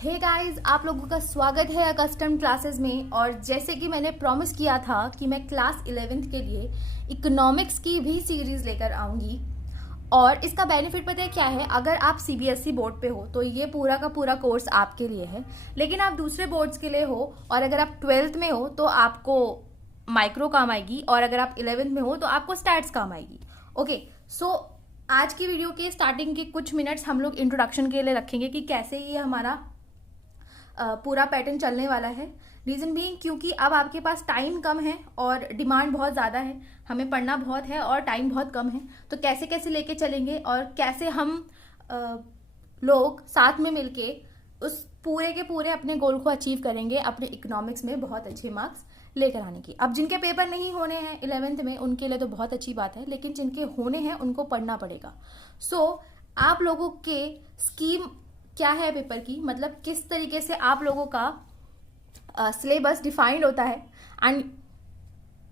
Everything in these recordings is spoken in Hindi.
हे गाइस, आप लोगों का स्वागत है अकस्टम क्लासेस में। और जैसे कि मैंने प्रॉमिस किया था कि मैं क्लास 11th के लिए इकोनॉमिक्स की भी सीरीज लेकर आऊंगी। और इसका बेनिफिट पता है क्या है? अगर आप सीबीएसई बोर्ड पे हो तो ये पूरा का पूरा कोर्स आपके लिए है, लेकिन आप दूसरे बोर्ड्स के लिए हो और अगर आप 12th में हो तो आपको माइक्रो काम आएगी, और अगर आप 11th में हो तो आपको स्टैट्स काम आएगी। ओके, सो आज की वीडियो के स्टार्टिंग के कुछ मिनट्स हम लोग इंट्रोडक्शन के लिए रखेंगे कि कैसे ये हमारा पूरा पैटर्न चलने वाला है। रीज़न बीइंग क्योंकि अब आपके पास टाइम कम है और डिमांड बहुत ज़्यादा है, हमें पढ़ना बहुत है और टाइम बहुत कम है। तो कैसे कैसे लेके चलेंगे और कैसे हम लोग साथ में मिलके उस पूरे के पूरे अपने गोल को अचीव करेंगे, अपने इकोनॉमिक्स में बहुत अच्छे मार्क्स लेकर आने की। अब जिनके पेपर नहीं होने हैं 11th में उनके लिए तो बहुत अच्छी बात है, लेकिन जिनके होने हैं उनको पढ़ना पड़ेगा। सो आप लोगों के स्कीम क्या है पेपर की, मतलब किस तरीके से आप लोगों का सिलेबस डिफाइंड होता है। एंड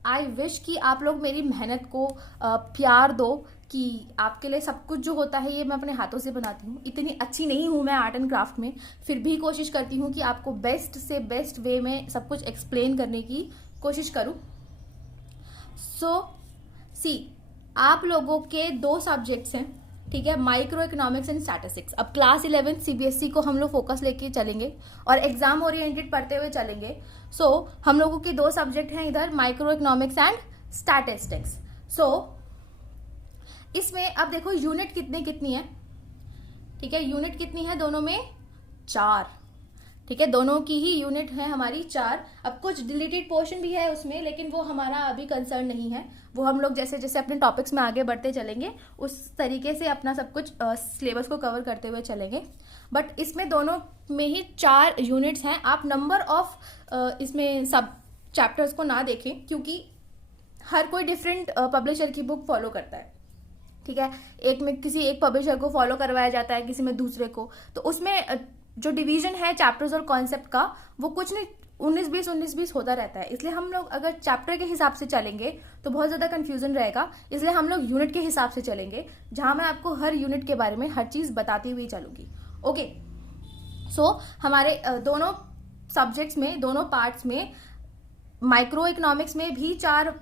आई विश कि आप लोग मेरी मेहनत को प्यार दो कि आपके लिए सब कुछ जो होता है ये मैं अपने हाथों से बनाती हूँ। इतनी अच्छी नहीं हूँ मैं आर्ट एंड क्राफ्ट में, फिर भी कोशिश करती हूँ कि आपको बेस्ट से बेस्ट वे में सब कुछ एक्सप्लेन करने की कोशिश करूँ। सो सी, आप लोगों के दो सब्जेक्ट्स हैं, ठीक है, माइक्रो इकोनॉमिक्स एंड स्टैटिस्टिक्स। अब क्लास 11 सीबीएसई को हम लोग फोकस लेके चलेंगे और एग्जाम ओरिएंटेड पढ़ते हुए चलेंगे। सो हम लोगों के दो सब्जेक्ट हैं इधर, माइक्रो इकोनॉमिक्स एंड स्टैटिस्टिक्स। सो इसमें अब देखो यूनिट कितनी कितनी है, ठीक है, यूनिट कितनी है दोनों में? 4, ठीक है, दोनों की ही यूनिट है हमारी 4। अब कुछ डिलीटेड पोर्शन भी है उसमें, लेकिन वो हमारा अभी कंसर्न नहीं है, वो हम लोग जैसे जैसे अपने टॉपिक्स में आगे बढ़ते चलेंगे उस तरीके से अपना सब कुछ सिलेबस को कवर करते हुए चलेंगे। बट इसमें दोनों में ही 4 यूनिट्स हैं। आप नंबर ऑफ इसमें सब चैप्टर्स को ना देखें, क्योंकि हर कोई डिफरेंट पब्लिशर की बुक फॉलो करता है, ठीक है। एक में किसी एक पब्लिशर को फॉलो करवाया जाता है, किसी में दूसरे को। तो उसमें जो डिवीजन है चैप्टर्स और कॉन्सेप्ट का वो कुछ नहीं 19-20 होता रहता है। इसलिए हम लोग अगर चैप्टर के हिसाब से चलेंगे तो बहुत ज़्यादा कंफ्यूजन रहेगा, इसलिए हम लोग यूनिट के हिसाब से चलेंगे, जहां मैं आपको हर यूनिट के बारे में हर चीज़ बताती हुई चलूंगी। ओके, सो हमारे दोनों सब्जेक्ट्स में, दोनों पार्ट्स में, माइक्रो इकोनॉमिक्स में भी 4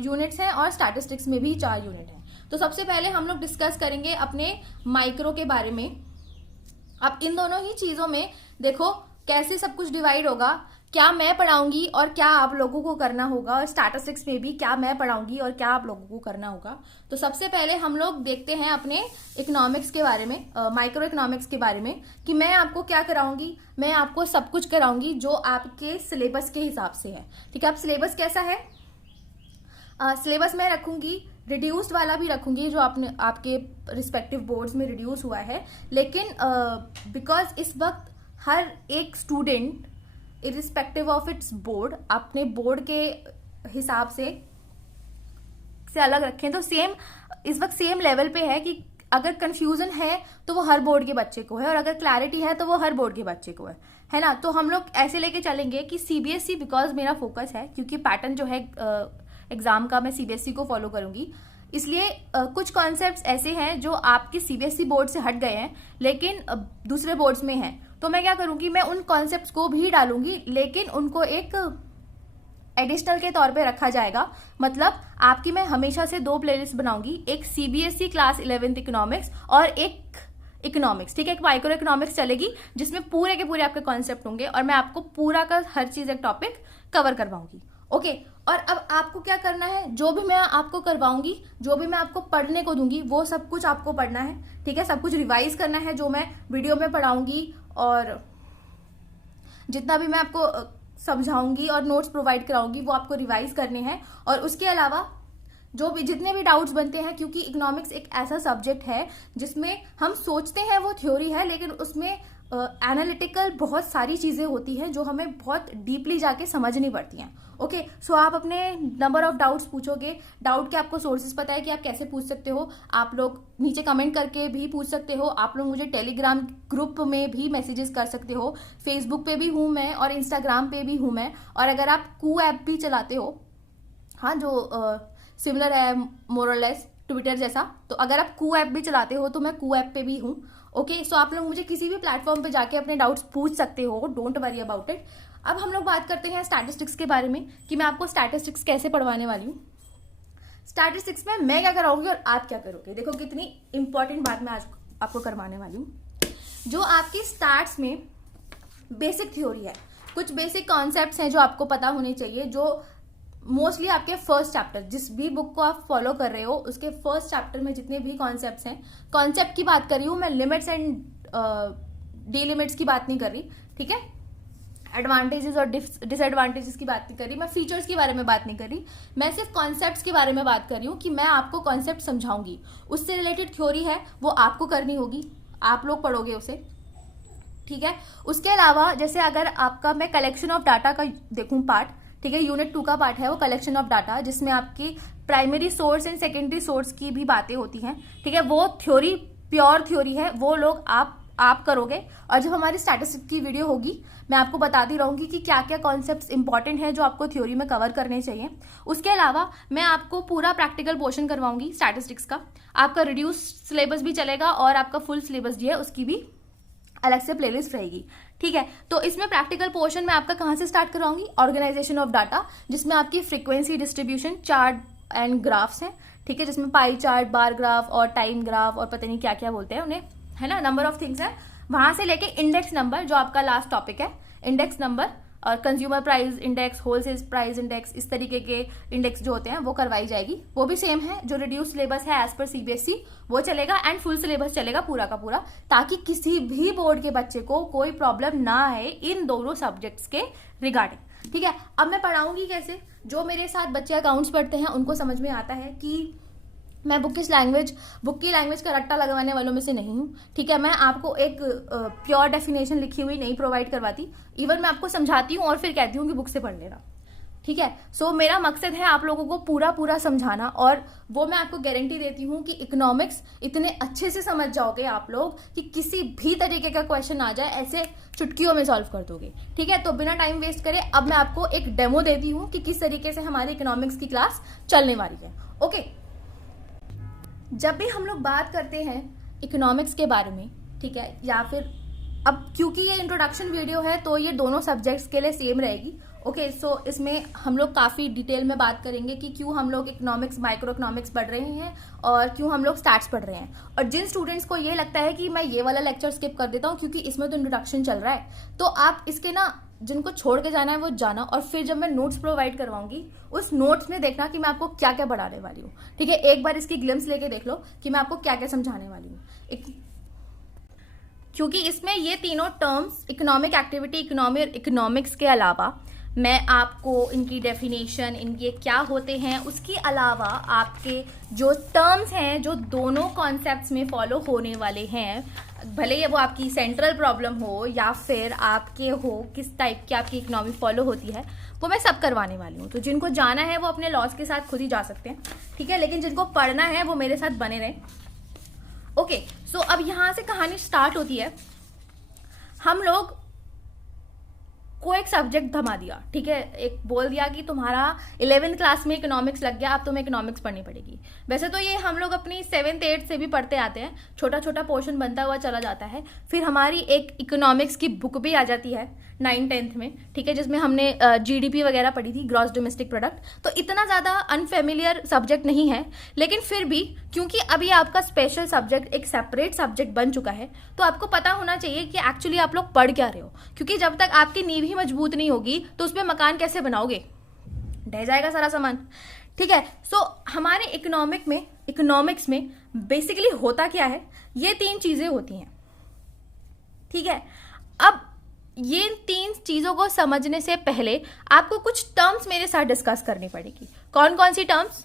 यूनिट्स हैं और स्टैटिस्टिक्स में भी 4 यूनिट हैं। तो सबसे पहले हम लोग डिस्कस करेंगे अपने माइक्रो के बारे में। अब इन दोनों ही चीजों में देखो कैसे सब कुछ डिवाइड होगा, क्या मैं पढ़ाऊंगी और क्या आप लोगों को करना होगा, और स्टैटिस्टिक्स में भी क्या मैं पढ़ाऊंगी और क्या आप लोगों को करना होगा। तो सबसे पहले हम लोग देखते हैं अपने इकोनॉमिक्स के बारे में, माइक्रो इकोनॉमिक्स के बारे में, कि मैं आपको क्या कराऊंगी। मैं आपको सब कुछ कराऊंगी जो आपके सिलेबस के हिसाब से है, ठीक है। अब सिलेबस कैसा है? सिलेबस मैं रखूंगी रिड्यूस्ड वाला भी रखूंगी, जो आपके रिस्पेक्टिव बोर्ड्स में रिड्यूस हुआ है, लेकिन बिकॉज इस वक्त हर एक student irrespective of its board अपने बोर्ड के हिसाब से अलग रखें, तो सेम इस वक्त सेम लेवल पे है कि अगर कंफ्यूजन है तो वो हर बोर्ड के बच्चे को है, और अगर क्लैरिटी है तो वो हर बोर्ड के बच्चे को है ना। तो हम लोग ऐसे लेके चलेंगे कि सीबीएसई, बिकॉज मेरा फोकस है, क्योंकि पैटर्न जो है एग्जाम का मैं सीबीएसई को फॉलो करूंगी, इसलिए कुछ कॉन्सेप्ट्स ऐसे हैं जो आपके सीबीएसई बोर्ड से हट गए हैं लेकिन दूसरे बोर्ड्स में हैं। तो मैं क्या करूंगी, मैं उन कॉन्सेप्ट्स को भी डालूंगी, लेकिन उनको एक एडिशनल के तौर पे रखा जाएगा। मतलब आपकी मैं हमेशा से 2 प्लेलिस्ट बनाऊंगी, एक सीबीएसई क्लास 11th इकोनॉमिक्स और एक इकोनॉमिक्स, ठीक है, एक माइक्रो इकोनॉमिक्स चलेगी, जिसमें पूरे के पूरे आपके कॉन्सेप्ट होंगे और मैं आपको पूरा का हर चीज एक टॉपिक कवर करवाऊंगी। ओके, और अब आपको क्या करना है, जो भी मैं आपको करवाऊंगी, जो भी मैं आपको पढ़ने को दूंगी, वो सब कुछ आपको पढ़ना है, ठीक है। सब कुछ रिवाइज करना है, जो मैं वीडियो में पढ़ाऊंगी और जितना भी मैं आपको समझाऊंगी और नोट्स प्रोवाइड कराऊंगी वो आपको रिवाइज करने हैं। और उसके अलावा जो भी जितने भी डाउट्स बनते हैं, क्योंकि इकोनॉमिक्स एक ऐसा सब्जेक्ट है जिसमें हम सोचते हैं वो थ्योरी है, लेकिन उसमें एनालिटिकल बहुत सारी चीजें होती हैं जो हमें बहुत डीपली जाके समझनी पड़ती हैं। ओके, सो आप अपने नंबर ऑफ डाउट्स पूछोगे, डाउट के आपको सोर्सेज पता है कि आप कैसे पूछ सकते हो, आप लोग नीचे कमेंट करके भी पूछ सकते हो, आप लोग मुझे टेलीग्राम ग्रुप में भी मैसेजेस कर सकते हो, फेसबुक पे भी हूँ मैं और इंस्टाग्राम पे भी हूँ मैं, और अगर आप कू ऐप भी चलाते हो, हाँ, जो सिमिलर है मोर और लेस ट्विटर जैसा, तो अगर आप कू ऐप भी चलाते हो तो मैं कू ऐप पे भी हूँ। ओके, सो आप लोग मुझे किसी भी प्लेटफॉर्म पे जाके अपने डाउट्स पूछ सकते हो, डोंट वरी अबाउट इट। अब हम लोग बात करते हैं स्टैटिस्टिक्स के बारे में कि मैं आपको स्टैटिस्टिक्स कैसे पढ़वाने वाली हूँ। स्टैटिस्टिक्स में मैं क्या कराऊंगी और आप क्या करोगे, देखो कितनी इंपॉर्टेंट बात मैं आज आपको करवाने वाली हूँ। जो आपकी स्टैट्स में बेसिक थ्योरी है, कुछ बेसिक कॉन्सेप्ट्स हैं जो आपको पता होने चाहिए, जो मोस्टली आपके फर्स्ट चैप्टर, जिस भी बुक को आप फॉलो कर रहे हो उसके फर्स्ट चैप्टर में जितने भी कॉन्सेप्ट्स हैं, कॉन्सेप्ट की बात कर रही हूँ मैं, लिमिट्स एंड डिलिमिट्स की बात नहीं कर रही, ठीक है, एडवांटेजेस और डिसएडवांटेजेस की बात नहीं कर रही, मैं फीचर्स के बारे में बात नहीं कर रही, मैं सिर्फ कॉन्सेप्ट्स के बारे में बात कर रही हूँ कि मैं आपको कॉन्सेप्ट समझाऊंगी, उससे रिलेटेड थ्योरी है वो आपको करनी होगी, आप लोग पढ़ोगे उसे, ठीक है। उसके अलावा जैसे अगर आपका मैं कलेक्शन ऑफ डाटा का देखूं पार्ट, ठीक है, यूनिट 2 का पार्ट है वो कलेक्शन ऑफ डाटा, जिसमें आपकी primary source and secondary source की भी बातें होती हैं, ठीक है, वो थ्योरी प्योर थ्योरी है, वो लोग आप करोगे। और जब हमारी स्टैटिस्टिक्स की वीडियो होगी मैं आपको बताती रहूंगी कि क्या क्या कॉन्सेप्ट्स इंपॉर्टेंट हैं जो आपको थ्योरी में कवर करने चाहिए। उसके अलावा मैं आपको पूरा प्रैक्टिकल पोर्शन करवाऊंगी स्टैटिस्टिक्स का, आपका रिड्यूस सिलेबस भी चलेगा और आपका फुल सिलेबस जो है उसकी भी अलग से प्लेलिस्ट रहेगी, ठीक है। तो इसमें प्रैक्टिकल पोर्शन में आपका कहाँ से स्टार्ट करवाऊंगी, ऑर्गेनाइजेशन ऑफ डाटा, जिसमें आपकी frequency distribution chart and graphs हैं, ठीक है, जिसमें पाई चार्ट, बार ग्राफ और टाइम ग्राफ और पता नहीं क्या क्या बोलते हैं उन्हें, है ना, नंबर ऑफ थिंग्स है, वहां से लेके इंडेक्स नंबर जो आपका लास्ट टॉपिक है, इंडेक्स नंबर और consumer price index, wholesale price index, इस तरीके के इंडेक्स जो होते हैं वो करवाई जाएगी। वो भी सेम है, जो रिड्यूस सिलेबस है एज पर सीबीएसई वो चलेगा एंड फुल सिलेबस चलेगा पूरा का पूरा, ताकि किसी भी बोर्ड के बच्चे को कोई प्रॉब्लम ना आए इन दोनों सब्जेक्ट्स के रिगार्डिंग, ठीक है। अब मैं पढ़ाऊंगी कैसे, जो मेरे साथ बच्चे अकाउंट्स पढ़ते हैं उनको समझ में आता है कि मैं बुक की लैंग्वेज का रट्टा लगवाने वालों में से नहीं हूँ, ठीक है। मैं आपको एक प्योर डेफिनेशन लिखी हुई नहीं प्रोवाइड करवाती, इवन मैं आपको समझाती हूँ और फिर कहती हूँ कि बुक से पढ़ लेना, ठीक है। सो मेरा मकसद है आप लोगों को पूरा समझाना, और वो मैं आपको गारंटी देती हूँ कि इकोनॉमिक्स इतने अच्छे से समझ जाओगे आप लोग कि किसी भी तरीके का क्वेश्चन आ जाए ऐसे चुटकियों में सॉल्व कर दोगे, ठीक है। तो बिना टाइम वेस्ट करे अब मैं आपको एक डेमो देती हूँ कि किस तरीके से हमारी इकोनॉमिक्स की क्लास चलने वाली है, ओके। जब भी हम लोग बात करते हैं इकोनॉमिक्स के बारे में, ठीक है, या फिर अब क्योंकि ये इंट्रोडक्शन वीडियो है तो ये दोनों सब्जेक्ट्स के लिए सेम रहेगी, ओके। सो इसमें हम लोग काफ़ी डिटेल में बात करेंगे कि क्यों हम लोग इकोनॉमिक्स, माइक्रो इकोनॉमिक्स पढ़ रहे हैं और क्यों हम लोग स्टैट्स पढ़ रहे हैं। और जिन स्टूडेंट्स को ये लगता है कि मैं ये वाला लेक्चर स्किप कर देता हूँ क्योंकि इसमें तो इंट्रोडक्शन चल रहा है, तो आप इसके ना जिनको छोड़ के जाना है वो जाना, और फिर जब मैं नोट्स प्रोवाइड करवाऊंगी उस नोट्स में देखना कि मैं आपको क्या क्या पढ़ाने वाली हूँ, ठीक है। एक बार इसकी ग्लिम्स लेके देख लो कि मैं आपको क्या क्या समझाने वाली हूँ, क्योंकि इसमें ये तीनों टर्म्स इकोनॉमिक एक्टिविटी, इकोनॉमिक्स के अलावा मैं आपको इनकी डेफिनेशन, इनके क्या होते हैं, उसके अलावा आपके जो टर्म्स हैं जो दोनों कॉन्सेप्ट्स में फॉलो होने वाले हैं, भले ही वो आपकी सेंट्रल प्रॉब्लम हो या फिर आपके हो किस टाइप की आपकी इकोनॉमी फॉलो होती है, वो मैं सब करवाने वाली हूँ। तो जिनको जाना है वो अपने लॉस के साथ खुद ही जा सकते हैं, ठीक है, लेकिन जिनको पढ़ना है वो मेरे साथ बने रहें, ओके। सो अब यहाँ से कहानी स्टार्ट होती है। हम लोग को एक सब्जेक्ट थमा दिया, ठीक है, एक बोल दिया कि तुम्हारा 11th क्लास में इकोनॉमिक्स लग गया, अब तुम्हें इकोनॉमिक्स पढ़नी पड़ेगी। वैसे तो ये हम लोग अपनी 7th 8th से भी पढ़ते आते हैं, छोटा छोटा पोर्शन बनता हुआ चला जाता है, फिर हमारी एक इकोनॉमिक्स की बुक भी आ जाती है 9th 10th में, ठीक है, जिसमें हमने जीडीपी वगैरह पढ़ी थी, ग्रॉस डोमेस्टिक प्रोडक्ट। तो इतना ज़्यादा अनफेमिलियर सब्जेक्ट नहीं है, लेकिन फिर भी क्योंकि अभी आपका स्पेशल सब्जेक्ट एक सेपरेट सब्जेक्ट बन चुका है, तो आपको पता होना चाहिए कि एक्चुअली आप लोग पढ़ क्या रहे हो, क्योंकि जब तक आपकी नींव ही मजबूत नहीं होगी तो उस पर मकान कैसे बनाओगे, ढह जाएगा सारा सामान, ठीक है। सो हमारे इकोनॉमिक्स में बेसिकली होता क्या है, ये 3 चीजें होती हैं, ठीक है। अब ये 3 चीजों को समझने से पहले आपको कुछ टर्म्स मेरे साथ डिस्कस करनी पड़ेगी। कौन कौन सी टर्म्स?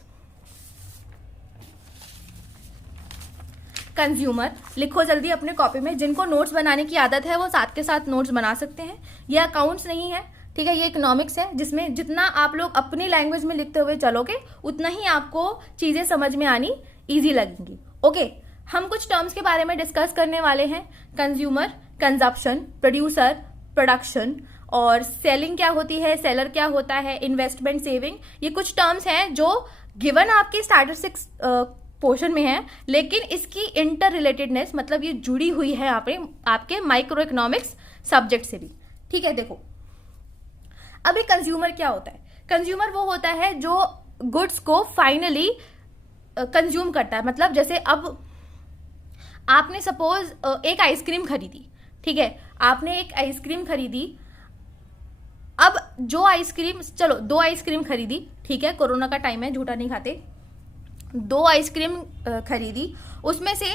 कंज्यूमर, लिखो जल्दी अपने कॉपी में, जिनको नोट्स बनाने की आदत है वो साथ के साथ नोट्स बना सकते हैं। ये अकाउंट्स नहीं है, ठीक है, ये इकोनॉमिक्स है, जिसमें जितना आप लोग अपनी लैंग्वेज में लिखते हुए चलोगे उतना ही आपको चीजें समझ में आनी ईजी लगेंगी, ओके। हम कुछ टर्म्स के बारे में डिस्कस करने वाले हैं। कंज्यूमर, कंजप्शन, प्रोड्यूसर, प्रोडक्शन, और सेलिंग क्या होती है, सेलर क्या होता है, इन्वेस्टमेंट, सेविंग, ये कुछ टर्म्स हैं जो गिवन आपकी स्टैटिस्टिक्स पोर्शन में है, लेकिन इसकी इंटर रिलेटेडनेस मतलब ये जुड़ी हुई है यहाँ पे आपके माइक्रो इकोनॉमिक्स सब्जेक्ट से भी। ठीक है, देखो अभी कंज्यूमर क्या होता है? कंज्यूमर वो होता है जो गुड्स को फाइनली कंज्यूम करता है। मतलब जैसे अब आपने सपोज एक आइसक्रीम खरीदी, ठीक है, आपने एक आइसक्रीम खरीदी। अब जो आइसक्रीम, चलो 2 आइसक्रीम खरीदी, ठीक है, कोरोना का टाइम है, झूठा नहीं खाते। 2 आइसक्रीम खरीदी, उसमें से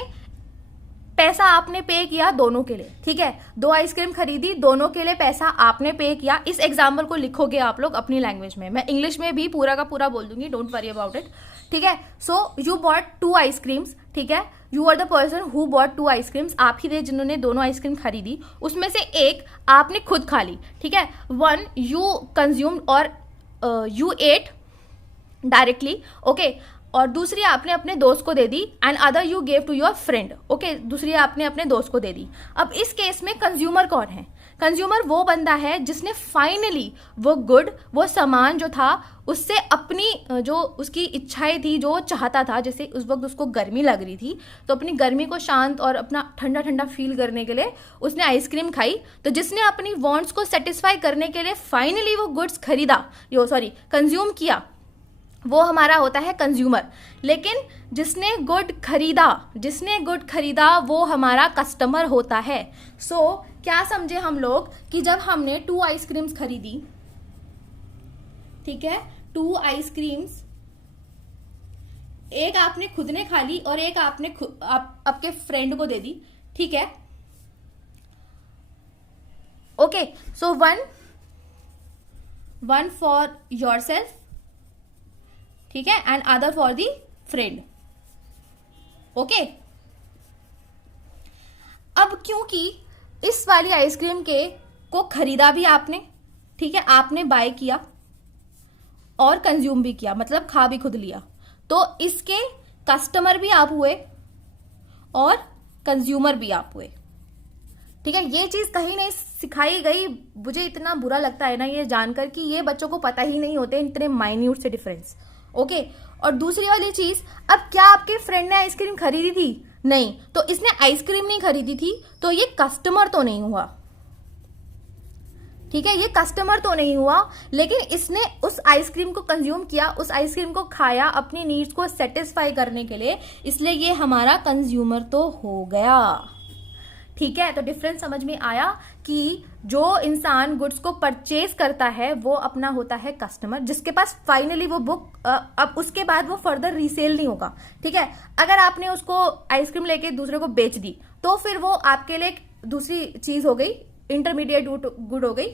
पैसा आपने पे किया दोनों के लिए, ठीक है। 2 आइसक्रीम खरीदी, दोनों के लिए पैसा आपने पे किया। इस एग्जाम्पल को लिखोगे आप लोग अपनी लैंग्वेज में, मैं इंग्लिश में भी पूरा का पूरा बोल दूंगी, डोंट वरी अबाउट इट, ठीक है। सो यू बॉट 2 आइसक्रीम्स, ठीक है, you are the person who bought 2 ice creams, आप ही थे जिन्होंने दोनों आइसक्रीम खरीदी। उसमें से एक आपने खुद खा ली, ठीक है, 1 यू कंज्यूम और यू एट डायरेक्टली, ओके, और दूसरी आपने अपने दोस्त को दे दी, and other you gave to your friend, okay, दूसरी आपने अपने दोस्त को दे दी। अब इस केस में कंज्यूमर कौन है? कंज्यूमर वो बंदा है जिसने फाइनली वो गुड, वो सामान जो था उससे अपनी जो उसकी इच्छाएं थी, जो चाहता था, जैसे उस वक्त उसको गर्मी लग रही थी तो अपनी गर्मी को शांत और अपना ठंडा ठंडा फील करने के लिए उसने आइसक्रीम खाई। तो जिसने अपनी वांट्स को सेटिस्फाई करने के लिए फाइनली वो गुड्स खरीदा, कंज्यूम किया, वो हमारा होता है कंज्यूमर। लेकिन जिसने गुड खरीदा वो हमारा कस्टमर होता है। सो क्या समझे हम लोग कि जब हमने 2 आइसक्रीम्स खरीदी, ठीक है, 2 आइसक्रीम्स, एक आपने खुद ने खा ली और एक आपने आपके फ्रेंड को दे दी, ठीक है, okay. So one for your self, ठीक है, and other for the friend, okay. अब क्योंकि इस वाली आइसक्रीम को खरीदा भी आपने, ठीक है, आपने बाय किया और कंज्यूम भी किया, मतलब खा भी खुद लिया, तो इसके कस्टमर भी आप हुए और कंज्यूमर भी आप हुए, ठीक है। ये चीज कहीं नहीं सिखाई गई, मुझे इतना बुरा लगता है ना ये जानकर कि ये बच्चों को पता ही नहीं होते इतने माइन्यूट से डिफरेंस, ओके। और दूसरी वाली चीज, अब क्या आपके फ्रेंड ने आइसक्रीम खरीदी थी? नहीं, तो इसने आइसक्रीम नहीं खरीदी थी, तो ये कस्टमर तो नहीं हुआ, ठीक है, ये कस्टमर तो नहीं हुआ, लेकिन इसने उस आइसक्रीम को कंज्यूम किया, उस आइसक्रीम को खाया अपनी नीड्स को सेटिस्फाई करने के लिए, इसलिए ये हमारा कंज्यूमर तो हो गया, ठीक है। तो डिफरेंस समझ में आया कि जो इंसान गुड्स को परचेज करता है वो अपना होता है कस्टमर, जिसके पास फाइनली वो बुक, अब उसके बाद वो फर्दर रीसेल नहीं होगा, ठीक है। अगर आपने उसको आइसक्रीम लेके दूसरे को बेच दी तो फिर वो आपके लिए दूसरी चीज हो गई, इंटरमीडिएट गुड हो गई,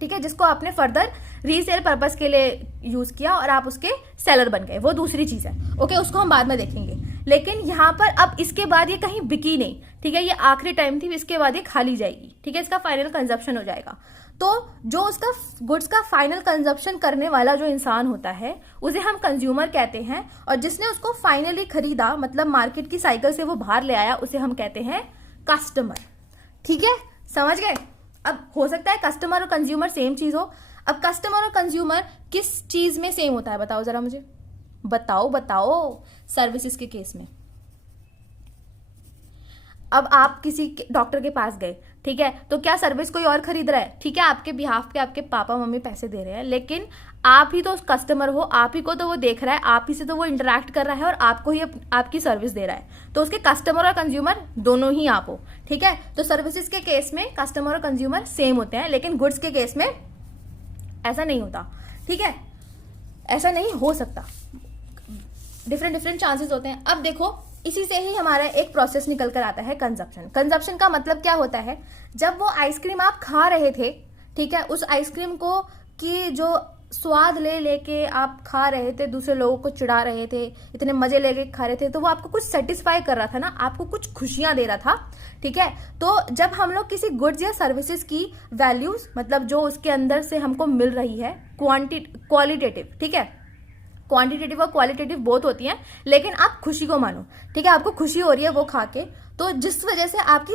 ठीक है, जिसको आपने फर्दर रीसेल पर्पस के लिए यूज किया और आप उसके सेलर बन गए, वो दूसरी चीज है, ओके, उसको हम बाद में देखेंगे। लेकिन यहाँ पर अब इसके बाद ये कहीं बिकी नहीं, ठीक है, ये आखिरी टाइम थी, इसके बाद ये खाली जाएगी, ठीक है, इसका फाइनल कंजप्शन हो जाएगा। तो जो उसका गुड्स का फाइनल कंजप्शन करने वाला जो इंसान होता है उसे हम कंज्यूमर कहते हैं, और जिसने उसको फाइनली खरीदा, मतलब मार्केट की साइकिल से वो बाहर ले आया, उसे हम कहते हैं कस्टमर, ठीक है, समझ गए। अब हो सकता है कस्टमर और कंज्यूमर सेम चीज हो। अब कस्टमर और कंज्यूमर किस चीज में सेम होता है बताओ जरा मुझे, बताओ सर्विसेज के केस में। अब आप किसी डॉक्टर के पास गए, ठीक है, तो क्या सर्विस कोई और खरीद रहा है? ठीक है, आपके बिहाफ पे आपके पापा मम्मी पैसे दे रहे हैं, लेकिन आप ही तो कस्टमर हो, आप ही को तो वो देख रहा है, आप ही से तो वो इंटरेक्ट कर रहा है और आपको ही आपकी सर्विस दे रहा है, तो उसके कस्टमर और कंज्यूमर दोनों ही आप हो, ठीक है। तो सर्विसेज के केस में कस्टमर और कंज्यूमर सेम होते हैं, लेकिन गुड्स के केस में ऐसा नहीं होता, ठीक है, ऐसा नहीं हो सकता, डिफरेंट चांसेस होते हैं। अब देखो, इसी से ही हमारा एक प्रोसेस निकल कर आता है कंजप्शन। कंजप्शन का मतलब क्या होता है? जब वो आइसक्रीम आप खा रहे थे, ठीक है, उस आइसक्रीम को की जो स्वाद लेके आप खा रहे थे, दूसरे लोगों को चिढ़ा रहे थे, इतने मजे लेके खा रहे थे, तो वो आपको कुछ सेटिस्फाई कर रहा था ना, आपको कुछ खुशियां दे रहा था, ठीक है। तो जब हम लोग किसी गुड्स या सर्विसेज की वैल्यूज, मतलब जो उसके अंदर से हमको मिल रही है, क्वालिटेटिव, ठीक है, क्वांटिटेटिव और क्वालिटेटिव बोथ होती हैं, लेकिन आप खुशी को मानो, ठीक है, आपको खुशी हो रही है वो खा के, तो जिस वजह से आपकी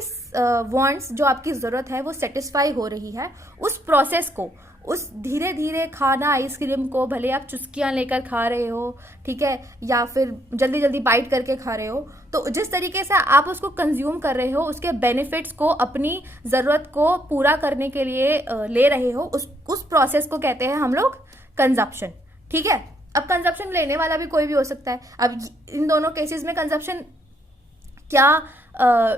वांट्स, जो आपकी जरूरत है वो सेटिस्फाई हो रही है, उस प्रोसेस को, उस धीरे धीरे खाना आइसक्रीम को, भले आप चुस्कियाँ लेकर खा रहे हो, ठीक है, या फिर जल्दी जल्दी बाइट करके खा रहे हो, तो जिस तरीके से आप उसको कंज्यूम कर रहे हो, उसके बेनिफिट्स को अपनी ज़रूरत को पूरा करने के लिए ले रहे हो, उस प्रोसेस को कहते हैं हम लोग कंजप्शन। ठीक है, अब कंजप्शन लेने वाला भी कोई भी हो सकता है। अब इन दोनों केसेस में कंजप्शन क्या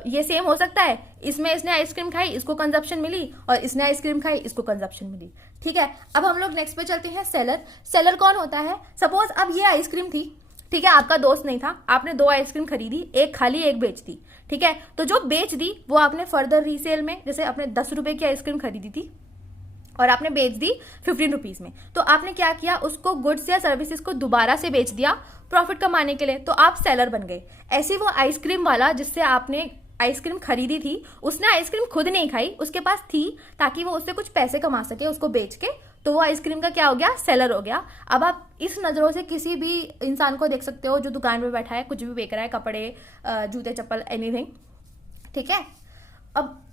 ये सेम हो सकता है? इसमें इसने आइसक्रीम खाई, इसको कंजप्शन मिली, और इसने आइसक्रीम खाई, इसको कंजप्शन मिली। ठीक है, अब हम लोग नेक्स्ट पे चलते हैं। सेलर। सेलर कौन होता है? सपोज अब ये आइसक्रीम थी, ठीक है, आपका दोस्त नहीं था, आपने 2 आइसक्रीम खरीदी, एक खाली एक बेच दी। ठीक है, तो जो बेच दी वो आपने फर्दर रीसेल में, जैसे आपने 10 रुपए की आइसक्रीम खरीदी थी और आपने बेच दी 15 रुपीज में, तो आपने क्या किया, उसको गुड्स या सर्विसेज को दोबारा से बेच दिया प्रॉफिट कमाने के लिए, तो आप सेलर बन गए। ऐसे वो आइसक्रीम वाला जिससे आपने आइसक्रीम खरीदी थी, उसने आइसक्रीम खुद नहीं खाई, उसके पास थी ताकि वो उससे कुछ पैसे कमा सके उसको बेच के, तो वो आइसक्रीम का क्या हो गया, सेलर हो गया। अब आप इस नज़रों से किसी भी इंसान को देख सकते हो जो दुकान पे बैठा है, कुछ भी बेच रहा है, कपड़े, जूते, चप्पल, एनीथिंग। ठीक है, अब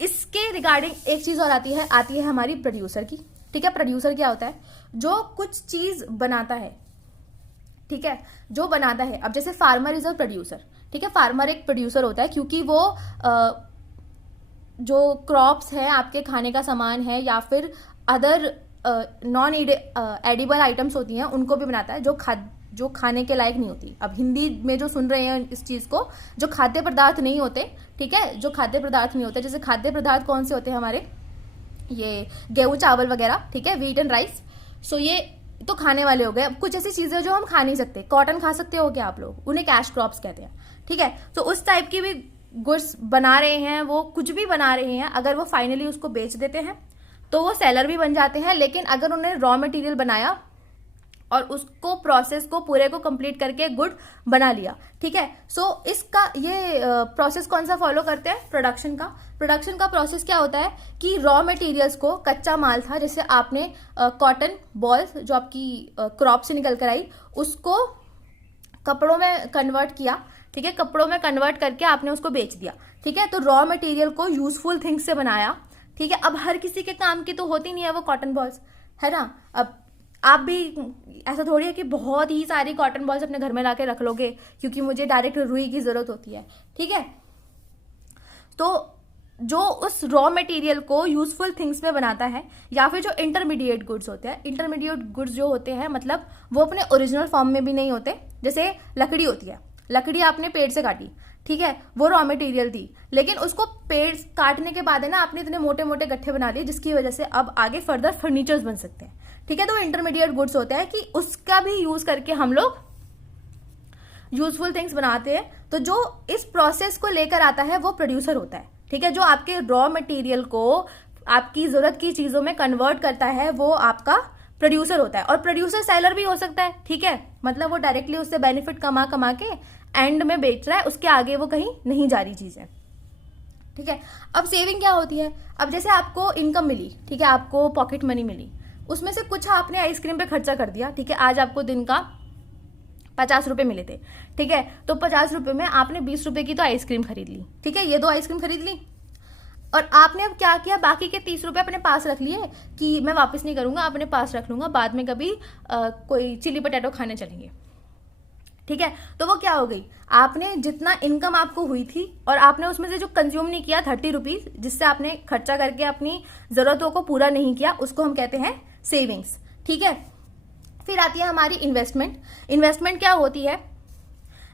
इसके रिगार्डिंग एक चीज और आती है हमारी प्रोड्यूसर की। ठीक है, प्रोड्यूसर क्या होता है? जो कुछ चीज बनाता है, ठीक है, जो बनाता है। अब जैसे फार्मर इज अ प्रोड्यूसर। ठीक है, फार्मर एक प्रोड्यूसर होता है क्योंकि वो जो क्रॉप्स है, आपके खाने का सामान है, या फिर अदर नॉन एडिबल आइटम्स होती हैं, उनको भी बनाता है जो खाने के लायक नहीं होती। अब हिंदी में जो सुन रहे हैं इस चीज को, जो खाद्य पदार्थ नहीं होते, ठीक है, जो खाद्य पदार्थ नहीं होते, जैसे खाद्य पदार्थ कौन से होते हैं हमारे, ये गेहूं चावल वगैरह, ठीक है, व्हीट एंड राइस। सो ये तो खाने वाले हो गए। अब कुछ ऐसी चीजें जो हम खा नहीं सकते, कॉटन खा सकते हो क्या आप लोग? उन्हें कैश क्रॉप्स कहते हैं। ठीक है, तो उस टाइप की भी गुड्स बना रहे हैं, वो कुछ भी बना रहे हैं, अगर वो फाइनली उसको बेच देते हैं तो वो सेलर भी बन जाते हैं। लेकिन अगर उन्हें रॉ मटेरियल बनाया और उसको प्रोसेस को पूरे को कंप्लीट करके गुड बना लिया, ठीक है, सो इसका ये प्रोसेस कौन सा फॉलो करते हैं? प्रोडक्शन का। प्रोडक्शन का प्रोसेस क्या होता है कि रॉ मटेरियल्स को, कच्चा माल था, जैसे आपने कॉटन बॉल्स जो आपकी क्रॉप से निकल कर आई, उसको कपड़ों में कन्वर्ट किया। ठीक है, कपड़ों में कन्वर्ट करके आपने उसको बेच दिया। ठीक है, तो रॉ मटेरियल को यूजफुल थिंग्स से बनाया। ठीक है, अब हर किसी के काम की तो होती नहीं है वो कॉटन बॉल्स, है ना। अब आप भी ऐसा थोड़ी है कि बहुत ही सारी कॉटन बॉल्स अपने घर में लाके रख लोगे क्योंकि मुझे डायरेक्ट रुई की जरूरत होती है। ठीक है, तो जो उस रॉ मटेरियल को यूजफुल थिंग्स में बनाता है, या फिर जो इंटरमीडिएट गुड्स होते हैं, इंटरमीडिएट गुड्स जो होते हैं मतलब वो अपने ओरिजिनल फॉर्म में भी नहीं होते। जैसे लकड़ी होती है, लकड़ी आपने पेड़ से काटी, ठीक है, वो रॉ मटेरियल थी, लेकिन उसको पेड़ काटने के बाद है ना आपने इतने मोटे मोटे गट्ठे बना लिए जिसकी वजह से अब आगे फर्दर फर्नीचर्स बन सकते हैं। ठीक है, तो इंटरमीडिएट गुड्स होता है कि उसका भी यूज करके हम लोग यूजफुल थिंग्स बनाते हैं। तो जो इस प्रोसेस को लेकर आता है वो प्रोड्यूसर होता है। ठीक है, जो आपके रॉ मटेरियल को आपकी जरूरत की चीजों में कन्वर्ट करता है वो आपका प्रोड्यूसर होता है। और प्रोड्यूसर सेलर भी हो सकता है। ठीक है, मतलब वो डायरेक्टली उससे बेनिफिट कमा कमा के एंड में बेच रहा है, उसके आगे वो कहीं नहीं जा रही चीजें। ठीक है, अब सेविंग क्या होती है? अब जैसे आपको इनकम मिली, ठीक है, आपको पॉकेट मनी मिली, उसमें से कुछ आपने आइसक्रीम पे खर्चा कर दिया। ठीक है, आज आपको दिन का 50 रुपए मिले थे। ठीक है, तो 50 रुपए में आपने 20 रुपए की तो आइसक्रीम खरीद ली। ठीक है, ये 2 आइसक्रीम खरीद ली, और आपने अब क्या किया, बाकी के 30 रुपए अपने पास रख लिए कि मैं वापस नहीं करूंगा, अपने पास रख लूंगा, बाद में कभी कोई चिली पटेटो खाने चलेंगे। ठीक है, तो वो क्या हो गई, आपने जितना इनकम आपको हुई थी और आपने उसमें से जो कंज्यूम नहीं किया 30 रुपीज, जिससे आपने खर्चा करके अपनी जरूरतों को पूरा नहीं किया, उसको हम कहते हैं सेविंग्स। ठीक है, फिर आती है हमारी इन्वेस्टमेंट। इन्वेस्टमेंट क्या होती है?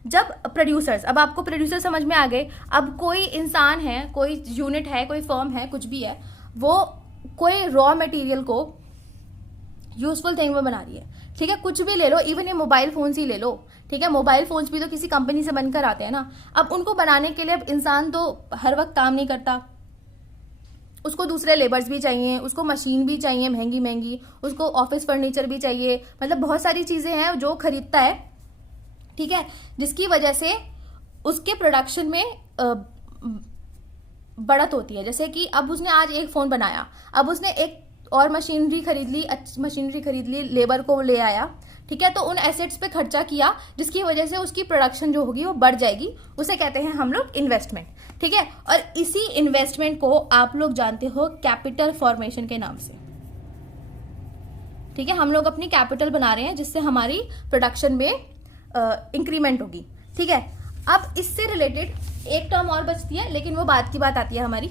जब प्रोड्यूसर्स, अब आपको प्रोड्यूसर समझ में आ गए। अब कोई इंसान है, कोई यूनिट है, कोई फर्म है, कुछ भी है, वो कोई रॉ मटेरियल को यूजफुल थिंग में बना रही है। ठीक है, कुछ भी ले लो, इवन ये मोबाइल फोन्स ही ले लो। ठीक है, मोबाइल फोन्स भी तो किसी कंपनी से बनकर आते हैं ना। अब उनको बनाने के लिए अब इंसान तो हर वक्त काम नहीं करता, उसको दूसरे लेबर्स भी चाहिए, उसको मशीन भी चाहिए महंगी महंगी, उसको ऑफिस फर्नीचर भी चाहिए, मतलब बहुत सारी चीजें हैं जो खरीदता है। ठीक है, जिसकी वजह से उसके प्रोडक्शन में बढ़त होती है। जैसे कि अब उसने आज एक फोन बनाया, अब उसने एक और मशीनरी खरीद ली, अच्छी मशीनरी खरीद ली, लेबर को ले आया। ठीक है, तो उन एसेट्स पे खर्चा किया जिसकी वजह से उसकी प्रोडक्शन जो होगी वो बढ़ जाएगी, उसे कहते हैं हम लोग इन्वेस्टमेंट। ठीक है, और इसी इन्वेस्टमेंट को आप लोग जानते हो कैपिटल फॉर्मेशन के नाम से। ठीक है, हम लोग अपनी कैपिटल बना रहे हैं जिससे हमारी प्रोडक्शन में इंक्रीमेंट होगी। ठीक है, अब इससे रिलेटेड एक टर्म और बचती है, लेकिन वो बात की बात आती है हमारी।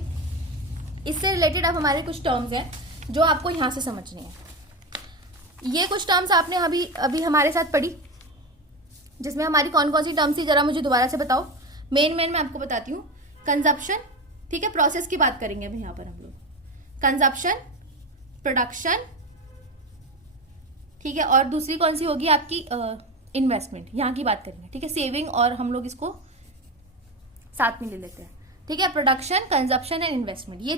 इससे रिलेटेड अब हमारे कुछ टर्म्स हैं जो आपको यहां से समझने हैं। ये कुछ टर्म्स आपने अभी हमारे साथ पढ़ी, जिसमें हमारी कौन कौन सी टर्म्स थी, जरा मुझे दोबारा से बताओ। मेन मैं आपको बताती हूँ। कंजप्शन, ठीक है, प्रोसेस की बात करेंगे अभी यहाँ पर हम लोग। कंजप्शन, प्रोडक्शन, ठीक है, और दूसरी कौन सी होगी आपकी इन्वेस्टमेंट, यहाँ की बात करेंगे। ठीक है, सेविंग, और हम लोग इसको साथ में ले लेते हैं। ठीक है, प्रोडक्शन, कंजप्शन एंड इन्वेस्टमेंट, ये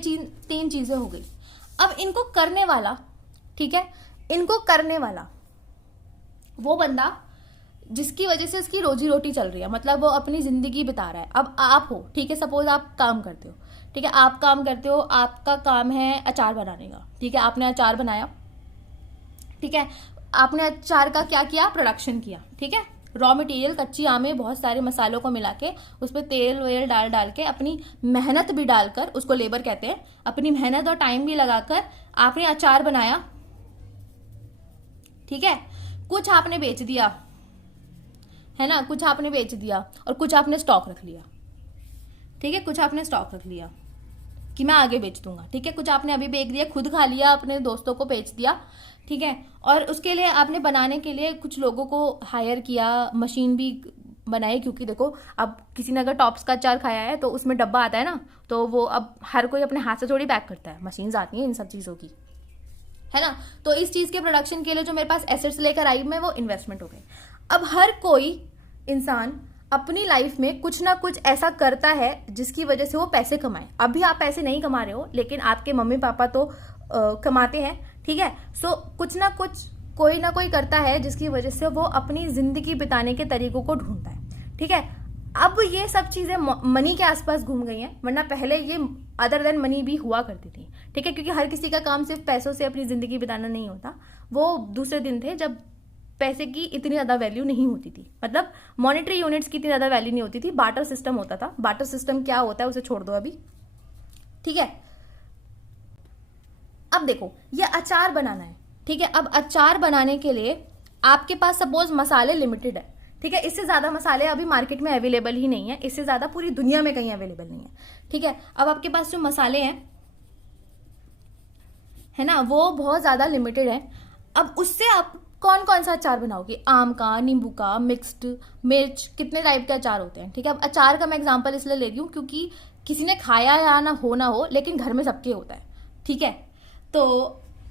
तीन चीजें हो गई। अब इनको करने वाला, ठीक है, इनको करने वाला वो बंदा जिसकी वजह से इसकी रोजी रोटी चल रही है, मतलब वो अपनी जिंदगी बिता रहा है। अब आप हो, ठीक है, सपोज आप काम करते हो, ठीक है, आप काम करते हो, आपका काम है अचार बनाने का। ठीक है, आपने अचार बनाया, ठीक है, आपने अचार का क्या किया, प्रोडक्शन किया। ठीक है, रॉ मटेरियल, कच्ची आमें, बहुत सारे मसालों को मिला के उस पर तेल वेल डाल के अपनी मेहनत भी डालकर, उसको लेबर कहते हैं, अपनी मेहनत और टाइम भी लगाकर आपने अचार बनाया। ठीक है, कुछ आपने बेच दिया, है ना, कुछ आपने बेच दिया, और कुछ आपने स्टॉक रख लिया। ठीक है, कुछ आपने स्टॉक रख लिया कि मैं आगे बेच दूंगा। ठीक है, कुछ आपने अभी बेच दिया, खुद खा लिया, अपने दोस्तों को बेच दिया। ठीक है, और उसके लिए आपने बनाने के लिए कुछ लोगों को हायर किया, मशीन भी बनाई, क्योंकि देखो अब किसी ने अगर टॉप्स का अचार खाया है तो उसमें डब्बा आता है ना, तो वो अब हर कोई अपने हाथ से थोड़ी पैक करता है, मशीन्स आती हैं इन सब चीज़ों की, है ना। तो इस चीज़ के प्रोडक्शन के लिए जो मेरे पास एसेट्स लेकर आई मैं, वो इन्वेस्टमेंट हो गई। अब हर कोई इंसान अपनी लाइफ में कुछ ना कुछ ऐसा करता है जिसकी वजह से वो पैसे कमाए। अभी आप पैसे नहीं कमा रहे हो, लेकिन आपके मम्मी पापा तो कमाते हैं। ठीक है, सो कुछ ना कुछ कोई ना कोई करता है जिसकी वजह से वो अपनी जिंदगी बिताने के तरीकों को ढूंढता है। ठीक है, अब ये सब चीजें मनी के आसपास घूम गई हैं, वरना पहले ये अदर देन मनी भी हुआ करती थी। ठीक है, क्योंकि हर किसी का काम सिर्फ पैसों से अपनी जिंदगी बिताना नहीं होता। वो दूसरे दिन थे जब पैसे की इतनी ज्यादा वैल्यू नहीं होती थी, मतलब मॉनेटरी यूनिट्स की इतनी ज्यादा वैल्यू नहीं होती थी, बार्टर सिस्टम होता था। बार्टर सिस्टम क्या होता है उसे छोड़ दो अभी। ठीक है, अब देखो ये अचार बनाना है। ठीक है, अब अचार बनाने के लिए आपके पास सपोज मसाले लिमिटेड है। ठीक है, इससे ज्यादा मसाले अभी मार्केट में अवेलेबल ही नहीं है, इससे ज्यादा पूरी दुनिया में कहीं अवेलेबल नहीं है। ठीक है, अब आपके पास जो मसाले हैं, है ना, वो बहुत ज्यादा लिमिटेड है। अब उससे आप कौन कौन सा अचार बनाओगे, आम का, नींबू का, मिक्स्ड, मिर्च, कितने टाइप के अचार होते हैं। ठीक है, अब अचार का मैं एग्जांपल इसलिए ले रही हूँ क्योंकि किसी ने खाया या ना हो, लेकिन घर में सबके होता है। ठीक है, तो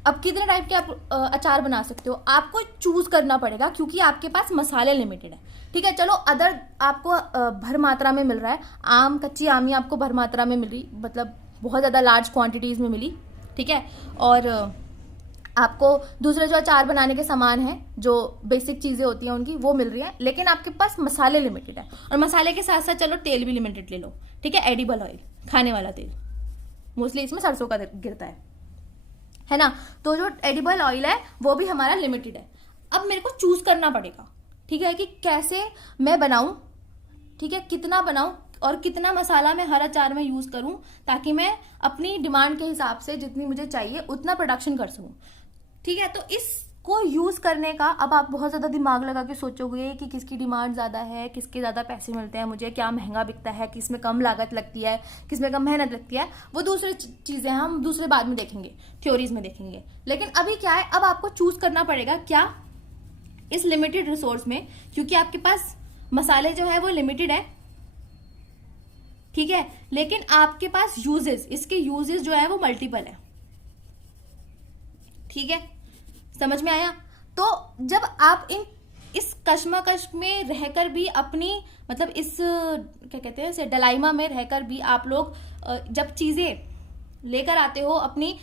अब कितने टाइप के आप अचार बना सकते हो, आपको चूज करना पड़ेगा क्योंकि आपके पास मसाले लिमिटेड है। ठीक है, चलो अदर आपको भर मात्रा में मिल रहा है, आम, कच्ची आमी आपको भर मात्रा में मिल रही, मतलब बहुत ज्यादा लार्ज क्वांटिटीज में मिली। ठीक है, और आपको दूसरे जो अचार बनाने के सामान हैं, जो बेसिक चीजें होती हैं उनकी, वो मिल रही है, लेकिन आपके पास मसाले लिमिटेड है। और मसाले के साथ साथ चलो तेल भी लिमिटेड ले लो। ठीक है, एडिबल ऑयल, खाने वाला तेल, मोस्टली इसमें सरसों का गिरता है ना, तो जो एडिबल ऑयल है वो भी हमारा लिमिटेड है। अब मेरे को चूज करना पड़ेगा, ठीक है, कि कैसे मैं बनाऊं, ठीक है, कितना बनाऊं और कितना मसाला मैं हर अचार में यूज करूं, ताकि मैं अपनी डिमांड के हिसाब से जितनी मुझे चाहिए उतना प्रोडक्शन कर सकूं। ठीक है, तो इसको यूज करने का अब आप बहुत ज्यादा दिमाग लगा के सोचोगे कि किसकी डिमांड ज्यादा है, किसके ज्यादा पैसे मिलते हैं मुझे, क्या महंगा बिकता है, किसमें कम लागत लगती है, किसमें कम मेहनत लगती है, वो दूसरी चीजें हम दूसरे बाद में देखेंगे, थ्योरीज में देखेंगे। लेकिन अभी क्या है, अब आपको चूज करना पड़ेगा क्या इस लिमिटेड रिसोर्स में, क्योंकि आपके पास मसाले जो है वो लिमिटेड है। ठीक है, लेकिन आपके पास यूजेस, इसके यूजेस जो है वो मल्टीपल है। ठीक है, समझ में आया। तो जब आप इस कश्मकश में रहकर भी अपनी, मतलब इस क्या कहते हैं, इसे डलाइमा में रहकर भी आप लोग जब चीजें लेकर आते हो अपनी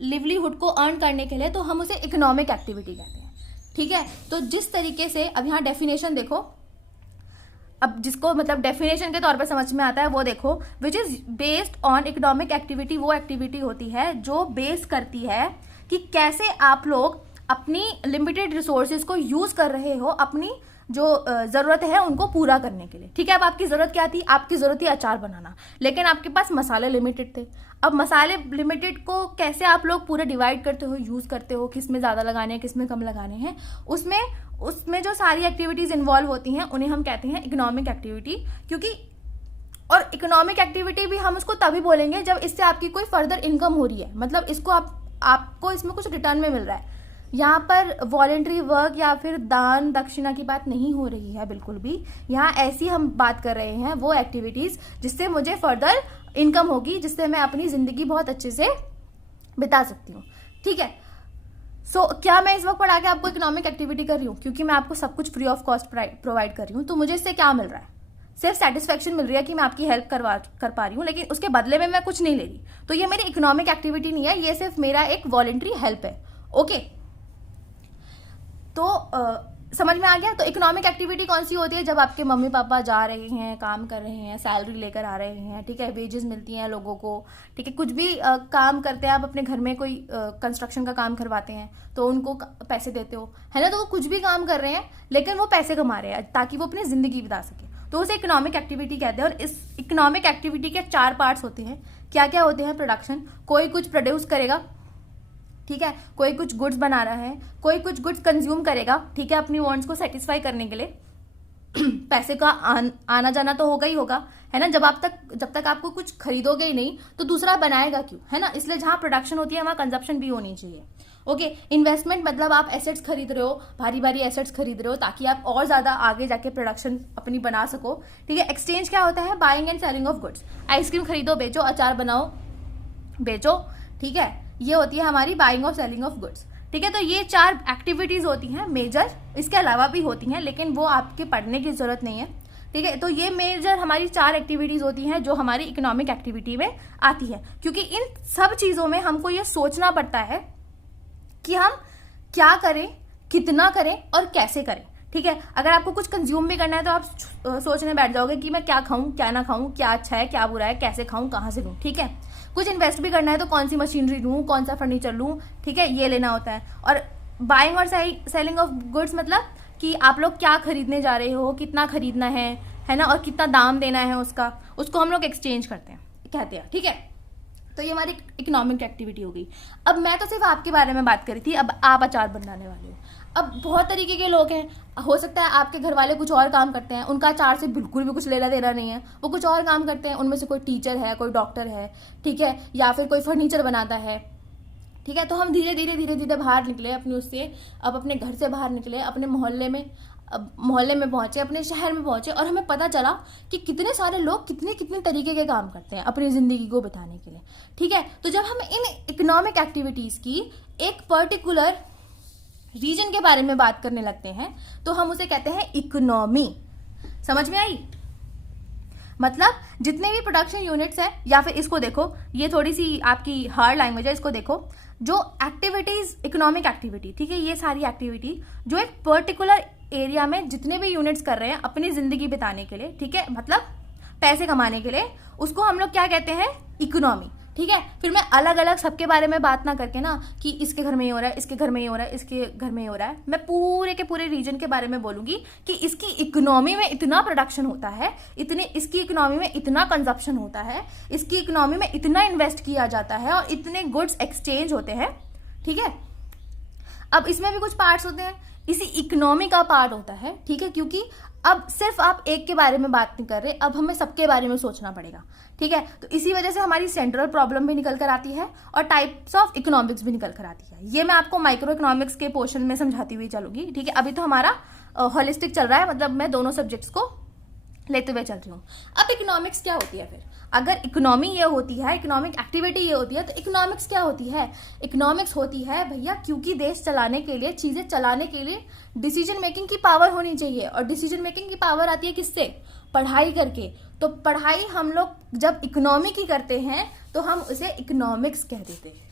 लिवलीहुड को अर्न करने के लिए, तो हम उसे इकोनॉमिक एक्टिविटी कहते हैं। ठीक है, तो जिस तरीके से अब यहाँ डेफिनेशन देखो, अब जिसको मतलब डेफिनेशन के तौर पर समझ में आता है वो देखो, which is based on economic activity, वो एक्टिविटी होती है जो बेस करती है कि कैसे आप लोग अपनी लिमिटेड रिसोर्सेज को यूज कर रहे हो अपनी जो ज़रूरत है उनको पूरा करने के लिए। ठीक है, अब आपकी ज़रूरत क्या थी? आपकी ज़रूरत थी अचार बनाना, लेकिन आपके पास मसाले लिमिटेड थे। अब मसाले लिमिटेड को कैसे आप लोग पूरे डिवाइड करते हो, यूज़ करते हो, किस में ज़्यादा लगाने हैं, किस में कम लगाने हैं, उसमें जो सारी एक्टिविटीज़ इन्वॉल्व होती हैं उन्हें हम कहते हैं इकोनॉमिक एक्टिविटी। क्योंकि और इकोनॉमिक एक्टिविटी भी हम उसको तभी बोलेंगे जब इससे आपकी कोई फर्दर इनकम हो रही है, मतलब इसको आपको इसमें कुछ रिटर्न में मिल रहा है। यहाँ पर वॉलेंट्री वर्क या फिर दान दक्षिणा की बात नहीं हो रही है बिल्कुल भी। यहाँ ऐसी हम बात कर रहे हैं वो एक्टिविटीज़ जिससे मुझे फर्दर इनकम होगी, जिससे मैं अपनी ज़िंदगी बहुत अच्छे से बिता सकती हूँ। ठीक है, सो क्या मैं इस वक्त पढ़ा के आपको इकोनॉमिक एक्टिविटी कर रही हूँ क्योंकि मैं आपको सब कुछ फ्री ऑफ कॉस्ट प्रोवाइड कर रही हूँ, तो मुझे इससे क्या मिल रहा है? सिर्फ सेटिस्फेक्शन मिल रही है कि मैं आपकी हेल्प कर पा रही हूँ, लेकिन उसके बदले में मैं कुछ नहीं ले रही। तो ये मेरी इकोनॉमिक एक्टिविटी नहीं है, ये सिर्फ मेरा एक वॉलेंट्री हेल्प है। ओके, तो समझ में आ गया? तो इकोनॉमिक एक्टिविटी कौन सी होती है? जब आपके मम्मी पापा जा रहे हैं, काम कर रहे हैं, सैलरी लेकर आ रहे हैं, ठीक है, वेजेस मिलती हैं लोगों को, ठीक है, कुछ भी काम करते हैं आप अपने घर में, कोई कंस्ट्रक्शन का काम करवाते हैं तो उनको पैसे देते हो, है ना? तो वो कुछ भी काम कर रहे हैं लेकिन वो पैसे कमा रहे हैं ताकि वो अपनी ज़िंदगी बिता सके, तो उसे इकोनॉमिक एक्टिविटी कहते हैं। और इस इकोनॉमिक एक्टिविटी के 4 पार्ट्स होते हैं। क्या क्या होते हैं? प्रोडक्शन, कोई कुछ प्रोड्यूस करेगा, ठीक है, कोई कुछ गुड्स बना रहा है, कोई कुछ गुड्स कंज्यूम करेगा, ठीक है, अपनी वांट्स को सेटिस्फाई करने के लिए। पैसे का आना जाना तो होगा ही होगा, है ना? जब तक आपको कुछ खरीदोगे ही नहीं तो दूसरा बनाएगा क्यों, है ना? इसलिए जहां प्रोडक्शन होती है वहां कंजप्शन भी होनी चाहिए। ओके, इन्वेस्टमेंट मतलब आप एसेट्स खरीद रहे हो, भारी भारी एसेट्स खरीद रहे हो ताकि आप और ज्यादा आगे जाके प्रोडक्शन अपनी बना सको। ठीक है, एक्सचेंज क्या होता है? Buying and selling of goods. Ice cream खरीदो, बेचो, अचार बनाओ, बेचो, ठीक है, ये होती है हमारी बाइंग और सेलिंग ऑफ गुड्स। ठीक है, तो ये 4 एक्टिविटीज होती हैं मेजर, इसके अलावा भी होती हैं लेकिन वो आपके पढ़ने की जरूरत नहीं है। ठीक है, तो ये मेजर हमारी 4 एक्टिविटीज होती हैं जो हमारी इकोनॉमिक एक्टिविटी में आती है। क्योंकि इन सब चीजों में हमको ये सोचना पड़ता है कि हम क्या करें, कितना करें और कैसे करें। ठीक है, अगर आपको कुछ कंज्यूम भी करना है तो आप सोचने बैठ जाओगे कि मैं क्या खाऊं, क्या ना खाऊं, क्या अच्छा है, क्या बुरा है, कैसे खाऊं, कहाँ से लूं। ठीक है, कुछ इन्वेस्ट भी करना है तो कौन सी मशीनरी लूं, कौन सा फर्नीचर लूं, ठीक है, ये लेना होता है। और बाइंग और सेलिंग ऑफ गुड्स मतलब कि आप लोग क्या खरीदने जा रहे हो, कितना खरीदना है ना, और कितना दाम देना है उसको हम लोग एक्सचेंज कहते हैं। ठीक है, तो ये हमारी इकोनॉमिक एक्टिविटी हो गई। अब मैं तो सिर्फ आपके बारे में बात करी थी, अब आप अचार बनाने वाले हो। अब बहुत तरीके के लोग हैं, हो सकता है आपके घर वाले कुछ और काम करते हैं, उनका अचार से बिल्कुल भी कुछ लेना देना नहीं है, वो कुछ और काम करते हैं, उनमें से कोई टीचर है, कोई डॉक्टर है, ठीक है, या फिर कोई फर्नीचर बनाता है। ठीक है, तो हम धीरे धीरे बाहर निकले अपने उससे, अब अपने घर से बाहर निकले, अपने मोहल्ले में पहुंचे, अपने शहर में पहुंचे, और हमें पता चला कि कितने सारे लोग कितने तरीके के काम करते हैं अपनी जिंदगी को बिताने के लिए। ठीक है, तो जब हम इन इकोनॉमिक एक्टिविटीज की एक पर्टिकुलर रीजन के बारे में बात करने लगते हैं तो हम उसे कहते हैं इकोनॉमी। समझ में आई? मतलब जितने भी प्रोडक्शन यूनिट्स हैं, या फिर इसको देखो, ये थोड़ी सी आपकी हार्ड लैंग्वेज है, इसको देखो, जो एक्टिविटीज, इकोनॉमिक एक्टिविटी, ठीक है, ये सारी एक्टिविटी जो एक पर्टिकुलर एरिया में जितने भी यूनिट्स कर रहे हैं अपनी जिंदगी बिताने के लिए, ठीक है, मतलब पैसे कमाने के लिए, उसको हम लोग क्या कहते हैं? इकोनॉमी। ठीक है, फिर मैं अलग अलग सबके बारे में बात ना करके ना कि इसके घर में ये हो रहा है, इसके घर में ये हो रहा है, इसके घर में ये हो रहा है, मैं पूरे के पूरे रीजन के बारे में बोलूंगी कि इसकी इकोनॉमी में इतना प्रोडक्शन होता है, इसकी इकोनॉमी में इतना कंजप्शन होता है, इसकी इकोनॉमी में इतना इन्वेस्ट किया जाता है और इतने गुड्स एक्सचेंज होते हैं। ठीक है, अब इसमें भी कुछ पार्ट्स होते हैं, इसी इकोनॉमी का पार्ट होता है। ठीक है, क्योंकि अब सिर्फ आप एक के बारे में बात नहीं कर रहे, अब हमें सबके बारे में सोचना पड़ेगा। ठीक है, तो इसी वजह से हमारी सेंट्रल प्रॉब्लम भी निकल कर आती है और टाइप्स ऑफ इकोनॉमिक्स भी निकल कर आती है। ये मैं आपको माइक्रो इकोनॉमिक्स के पोर्शन में समझाती हुई चलूंगी। ठीक है, अभी तो हमारा होलिस्टिक चल रहा है, मतलब मैं दोनों सब्जेक्ट्स को लेते हुए चल रही हूँ। अब इकोनॉमिक्स क्या होती है? फिर अगर इकोनॉमी ये होती है, इकोनॉमिक एक्टिविटी ये होती है, तो इकोनॉमिक्स क्या होती है? इकोनॉमिक्स होती है भैया, क्योंकि देश चलाने के लिए, चीजें चलाने के लिए डिसीजन मेकिंग की पावर होनी चाहिए, और डिसीजन मेकिंग की पावर आती है किससे? पढ़ाई करके। तो पढ़ाई हम लोग जब इकोनॉमी की करते हैं तो हम उसे इकोनॉमिक्स कह देते हैं।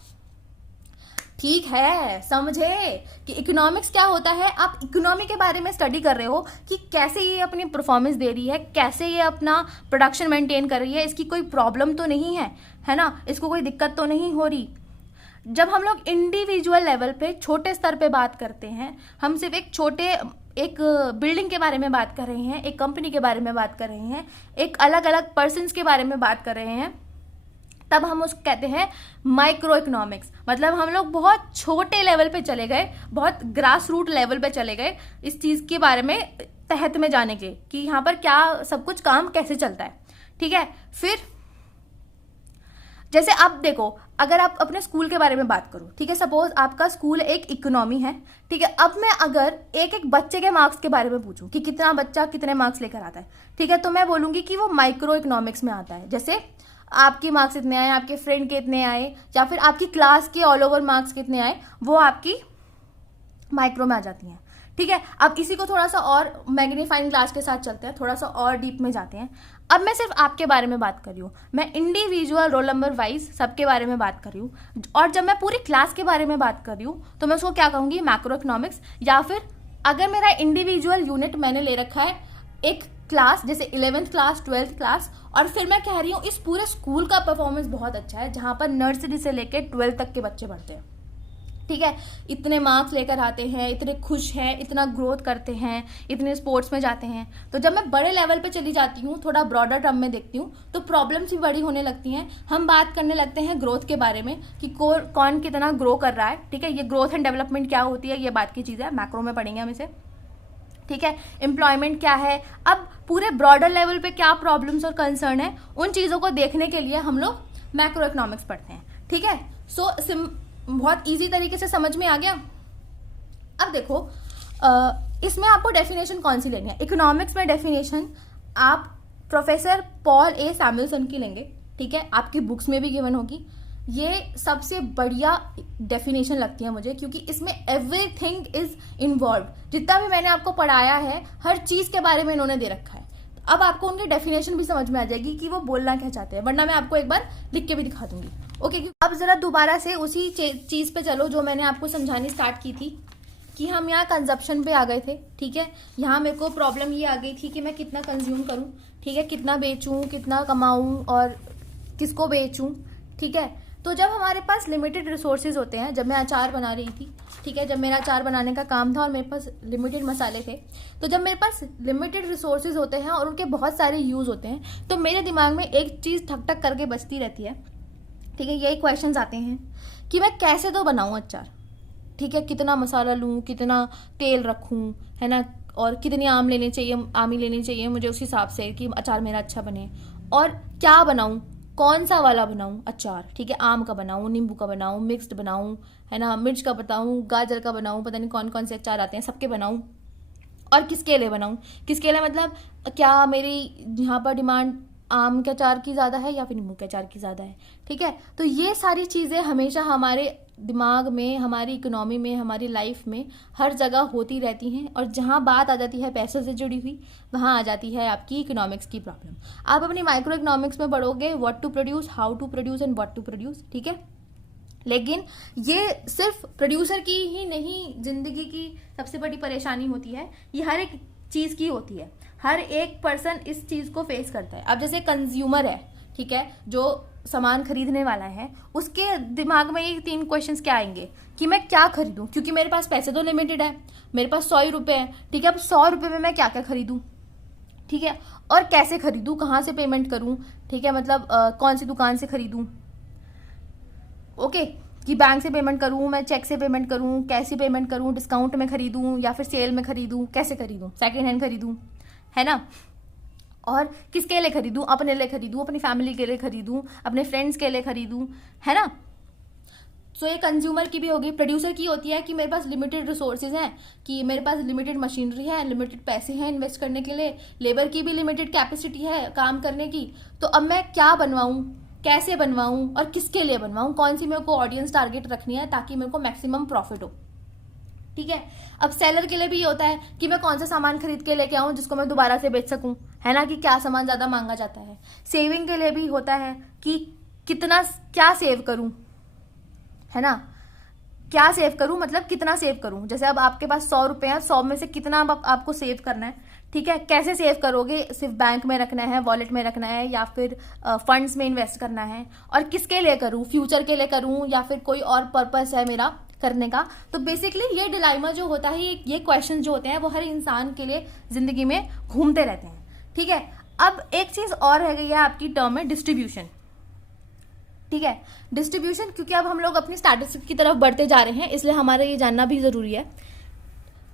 ठीक है, समझे कि इकोनॉमिक्स क्या होता है? आप इकोनॉमी के बारे में स्टडी कर रहे हो कि कैसे ये अपनी परफॉर्मेंस दे रही है, कैसे ये अपना प्रोडक्शन मेंटेन कर रही है, इसकी कोई प्रॉब्लम तो नहीं है ना, इसको कोई दिक्कत तो नहीं हो रही। जब हम लोग इंडिविजुअल लेवल पे छोटे स्तर पे बात करते हैं, हम सिर्फ एक बिल्डिंग के बारे में बात कर रहे हैं, एक कंपनी के बारे में बात कर रहे हैं, एक अलग अलग पर्सन्स के बारे में बात कर रहे हैं, तब हम उसको कहते हैं माइक्रो इकोनॉमिक्स। मतलब हम लोग बहुत छोटे लेवल पे चले गए, बहुत ग्रास रूट लेवल पे चले गए इस चीज के बारे में तहत में जाने के कि यहाँ पर क्या सब कुछ काम कैसे चलता है। ठीक है, फिर जैसे अब देखो, अगर आप अपने स्कूल के बारे में बात करो, ठीक है, सपोज आपका स्कूल एक इकोनॉमी है, ठीक है, अब मैं अगर एक एक बच्चे के मार्क्स के बारे में पूछूं कि कितना बच्चा कितने मार्क्स लेकर आता है, ठीक है, तो मैं बोलूंगी कि वो माइक्रो इकोनॉमिक्स में आता है। जैसे आपके मार्क्स इतने आए, आपके फ्रेंड के इतने आए, या फिर आपकी क्लास के ऑल ओवर मार्क्स कितने आए, वो आपकी माइक्रो में आ जाती हैं। ठीक है, अब इसी को थोड़ा सा और मैग्नीफाइंग ग्लास के साथ चलते हैं, थोड़ा सा और डीप में जाते हैं। अब मैं सिर्फ आपके बारे में बात कर रही हूँ, मैं इंडिविजुअल रोल नंबर वाइज सबके बारे में बात कर रही हूँ। और जब मैं पूरी क्लास के बारे में बात कर रही हूँ तो मैं उसको क्या कहूँगी, मैक्रो इकोनॉमिक्स। या फिर अगर मेरा इंडिविजुअल यूनिट मैंने ले रखा है एक क्लास, जैसे 11th क्लास 12th क्लास, और फिर मैं कह रही हूँ इस पूरे स्कूल का परफॉर्मेंस बहुत अच्छा है जहाँ पर नर्सरी से लेकर 12th तक के बच्चे पढ़ते हैं, ठीक है, इतने मार्क्स लेकर आते हैं, इतने खुश हैं, इतना ग्रोथ करते हैं, इतने स्पोर्ट्स में जाते हैं। तो जब मैं बड़े लेवल पे चली जाती हूँ, थोड़ा ब्रॉडर टर्म में देखती हूँ, तो प्रॉब्लम्स भी बड़ी होने लगती हैं। हम बात करने लगते हैं ग्रोथ के बारे में कि कौन कितना ग्रो कर रहा है। ठीक है, ये ग्रोथ एंड डेवलपमेंट क्या होती है, ये बात की चीज़ है, मैक्रो में पढ़ेंगे हम इसे। ठीक है, एम्प्लॉयमेंट क्या है, अब पूरे ब्रॉडर लेवल पे क्या प्रॉब्लम्स और कंसर्न है, उन चीज़ों को देखने के लिए हम लोग मैक्रो इकोनॉमिक्स पढ़ते हैं। ठीक है, सो बहुत इजी तरीके से समझ में आ गया। अब देखो, इसमें आपको डेफिनेशन कौन सी लेनी है। इकोनॉमिक्स में डेफिनेशन आप प्रोफेसर पॉल ए सैमुअल्सन की लेंगे, ठीक है, आपकी बुक्स में भी गिवन होगी। ये सबसे बढ़िया डेफिनेशन लगती है मुझे, क्योंकि इसमें एवरीथिंग इज इन्वॉल्व। जितना भी मैंने आपको पढ़ाया है, हर चीज के बारे में इन्होंने दे रखा है। अब आपको उनकी डेफिनेशन भी समझ में आ जाएगी कि वो बोलना क्या चाहते हैं, वरना मैं आपको एक बार लिख के भी दिखा दूंगी। ओके, अब जरा दोबारा से उसी चीज पे चलो जो मैंने आपको समझानी स्टार्ट की थी कि हम यहाँ कंजप्शन पे आ गए थे। ठीक है, यहाँ मेरे को प्रॉब्लम ये आ गई थी कि मैं कितना कंज्यूम करूँ, ठीक है, कितना बेचूँ, कितना कमाऊँ और किसको बेचूँ। ठीक है, तो जब हमारे पास लिमिटेड रिसोर्सेज होते हैं, जब मैं अचार बना रही थी, ठीक है, जब मेरा अचार बनाने का काम था और मेरे पास लिमिटेड मसाले थे, तो जब मेरे पास लिमिटेड रिसोर्सेज होते हैं और उनके बहुत सारे यूज़ होते हैं, तो मेरे दिमाग में एक चीज़ ठक ठक करके बचती रहती है। ठीक है, यही क्वेश्चंस आते हैं कि मैं कैसे तो बनाऊँ अचार। ठीक है, कितना मसाला लूँ, कितना तेल रखूँ, है ना, और कितनी आम लेनी चाहिए, आमी लेनी चाहिए मुझे उस हिसाब से कि अचार मेरा अच्छा बने, और क्या बनाऊँ, कौन सा वाला बनाऊँ अचार। ठीक है, आम का बनाऊँ, नींबू का बनाऊँ, मिक्स्ड बनाऊँ, है ना, मिर्च का बताऊँ, गाजर का बनाऊँ, पता नहीं कौन कौन से अचार आते हैं, सबके बनाऊँ, और किसके लिए बनाऊँ। किसके लिए मतलब क्या मेरी यहाँ पर डिमांड आम के अचार की ज़्यादा है या फिर नींबू के अचार की ज़्यादा है। ठीक है, तो ये सारी चीज़ें हमेशा हमारे दिमाग में, हमारी इकोनॉमी में, हमारी लाइफ में हर जगह होती रहती हैं। और जहाँ बात आ जाती है पैसों से जुड़ी हुई, वहाँ आ जाती है आपकी इकोनॉमिक्स की प्रॉब्लम। आप अपनी माइक्रो इकोनॉमिक्स में पढ़ोगे what to produce, how to produce and what to produce. ठीक है, लेकिन ये सिर्फ प्रोड्यूसर की ही नहीं जिंदगी की सबसे बड़ी परेशानी होती है, ये हर एक चीज़ की होती है। हर एक पर्सन इस चीज़ को फेस करता है। अब जैसे कंज्यूमर है, ठीक है, जो सामान खरीदने वाला है, उसके दिमाग में ये 3 क्वेश्चंस क्या आएंगे कि मैं क्या खरीदूं, क्योंकि मेरे पास पैसे तो लिमिटेड है, मेरे पास 100 रुपये है। ठीक है, अब 100 रुपये में मैं क्या क्या खरीदूं, ठीक है, और कैसे खरीदूं, कहाँ से पेमेंट करूं, ठीक है, मतलब कौन सी दुकान से खरीदूं। ओके, कि बैंक से पेमेंट करूं, मैं चेक से पेमेंट करूं, कैसे पेमेंट करूं, डिस्काउंट में खरीदूं या फिर सेल में खरीदूं, कैसे खरीदूं, सेकेंड हैंड खरीदूं, है ना, और किसके लिए खरीदूं, अपने लिए खरीदूं, अपनी फैमिली के लिए खरीदूं, अपने फ्रेंड्स के लिए खरीदूं, है ना। सो ये कंज्यूमर की भी होगी। प्रोड्यूसर की होती है कि मेरे पास लिमिटेड रिसोर्सेज हैं, कि मेरे पास लिमिटेड मशीनरी है, लिमिटेड पैसे हैं इन्वेस्ट करने के लिए, लेबर की भी लिमिटेड कैपेसिटी है काम करने की। तो अब मैं क्या बनवाऊं, कैसे बनवाऊं और किसके लिए बनवाऊं, कौन सी मेरे को ऑडियंस टारगेट रखनी है ताकि मेरे को मैक्सिमम प्रॉफिट हो। ठीक है, अब सेलर के लिए भी ये होता है कि मैं कौन सा सामान खरीद के लेके आऊं जिसको मैं दोबारा से बेच सकूं, है ना, कि क्या सामान ज्यादा मांगा जाता है। सेविंग के लिए भी होता है कि कितना क्या सेव करूं, है ना, क्या सेव करूं, मतलब कितना सेव करूं। जैसे अब आपके पास 100 रुपए हैं, 100 में से कितना आपको सेव करना है, ठीक है। कैसे सेव करोगे, सिर्फ बैंक में रखना है, वॉलेट में रखना है, या फिर फंड्स में इन्वेस्ट करना है, और किसके लिए करूं, फ्यूचर के लिए करूं या फिर कोई और पर्पस है मेरा करने का। तो बेसिकली ये डिलाइमा जो होता है, ये क्वेश्चन जो होते हैं वो हर इंसान के लिए जिंदगी में घूमते रहते हैं, ठीक है। अब एक चीज और रह गई है आपकी टर्म में, डिस्ट्रीब्यूशन, ठीक है। डिस्ट्रीब्यूशन, क्योंकि अब हम लोग अपनी स्टैटिस्टिक्स की तरफ बढ़ते जा रहे हैं, इसलिए हमारा ये जानना भी जरूरी है।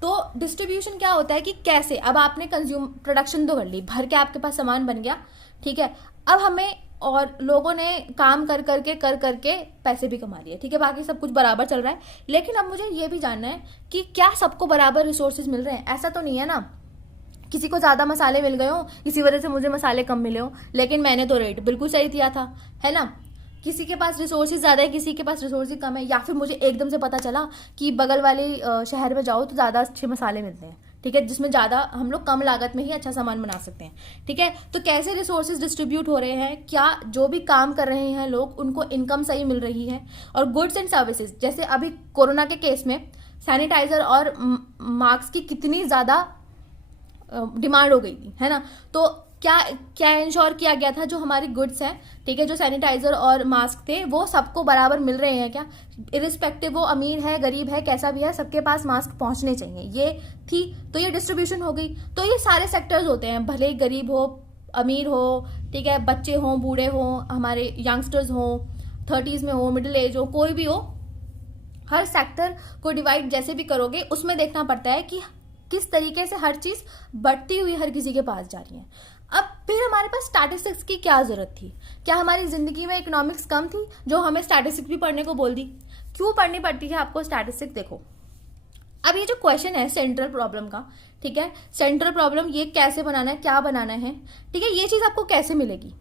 तो डिस्ट्रीब्यूशन क्या होता है कि कैसे, अब आपने कंज्यूम प्रोडक्शन तो कर ली, भर के आपके पास सामान बन गया, ठीक है। अब हमें और लोगों ने काम कर करके पैसे भी कमा लिए, ठीक है, बाकी सब कुछ बराबर चल रहा है। लेकिन अब मुझे ये भी जानना है कि क्या सबको बराबर रिसोर्सेज मिल रहे हैं। ऐसा तो नहीं है ना, किसी को ज्यादा मसाले मिल गए हो, इसी वजह से मुझे मसाले कम मिले हो, लेकिन मैंने तो रेट बिल्कुल सही दिया था, है ना। किसी के पास रिसोर्सेज ज्यादा है, किसी के पास रिसोर्सेज कम है, या फिर मुझे एकदम से पता चला कि बगल वाले शहर में जाओ तो ज्यादा अच्छे मसाले मिलते हैं, ठीक है, जिसमें ज्यादा हम लोग कम लागत में ही अच्छा सामान बना सकते हैं, ठीक है। तो कैसे रिसोर्सेज डिस्ट्रीब्यूट हो रहे हैं, क्या जो भी काम कर रहे हैं लोग उनको इनकम सही मिल रही है। और गुड्स एंड सर्विसेज, जैसे अभी कोरोना के केस में सैनिटाइजर और मास्क की कितनी ज्यादा डिमांड हो गई थी, है ना। तो क्या क्या इंश्योर किया गया था, जो हमारी गुड्स हैं, ठीक है, जो सैनिटाइजर और मास्क थे वो सबको बराबर मिल रहे हैं क्या, इरिस्पेक्टिव वो अमीर है गरीब है कैसा भी है, सबके पास मास्क पहुंचने चाहिए, ये थी। तो ये डिस्ट्रीब्यूशन हो गई। तो ये सारे सेक्टर्स होते हैं, भले ही गरीब हो अमीर हो, ठीक है, बच्चे हो बूढ़े हो, हमारे यंगस्टर्स हो, 30s में हो, मिडिल एज हो, कोई भी हो, हर सेक्टर को डिवाइड जैसे भी करोगे उसमें देखना पड़ता है कि किस तरीके से हर चीज बढ़ती हुई हर किसी के पास जा रही है। अब फिर हमारे पास स्टैटिस्टिक्स की क्या जरूरत थी, क्या हमारी जिंदगी में इकोनॉमिक्स कम थी जो हमें स्टैटिस्टिक्स भी पढ़ने को बोल दी। क्यों पढ़नी पड़ती है आपको स्टैटिस्टिक्स, देखो। अब ये जो क्वेश्चन है सेंट्रल प्रॉब्लम का, ठीक है, सेंट्रल प्रॉब्लम ये कैसे बनाना है, क्या बनाना है, ठीक है, ये चीज आपको कैसे मिलेगी,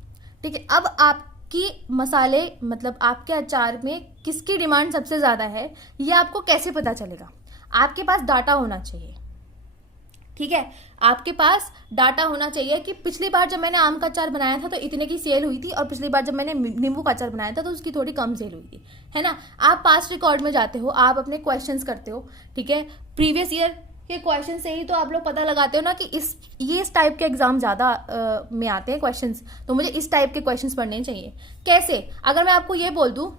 ठीक है। अब आपकी मसाले मतलब आपके अचार में किसकी डिमांड सबसे ज्यादा है, ये आपको कैसे पता चलेगा। आपके पास डाटा होना चाहिए, ठीक है, आपके पास डाटा होना चाहिए कि पिछली बार जब मैंने आम का अचार बनाया था तो इतने की सेल हुई थी, और पिछली बार जब मैंने नींबू का अचार बनाया था तो उसकी थोड़ी कम सेल हुई थी, है ना। आप पास्ट रिकॉर्ड में जाते हो, आप अपने क्वेश्चंस करते हो, ठीक है, प्रीवियस ईयर के क्वेश्चन से ही तो आप लोग पता लगाते हो ना कि इस टाइप के एग्जाम ज्यादा में आते हैं क्वेश्चंस, तो मुझे इस टाइप के क्वेश्चंस पढ़ने चाहिए। कैसे, अगर मैं आपको ये बोल दूं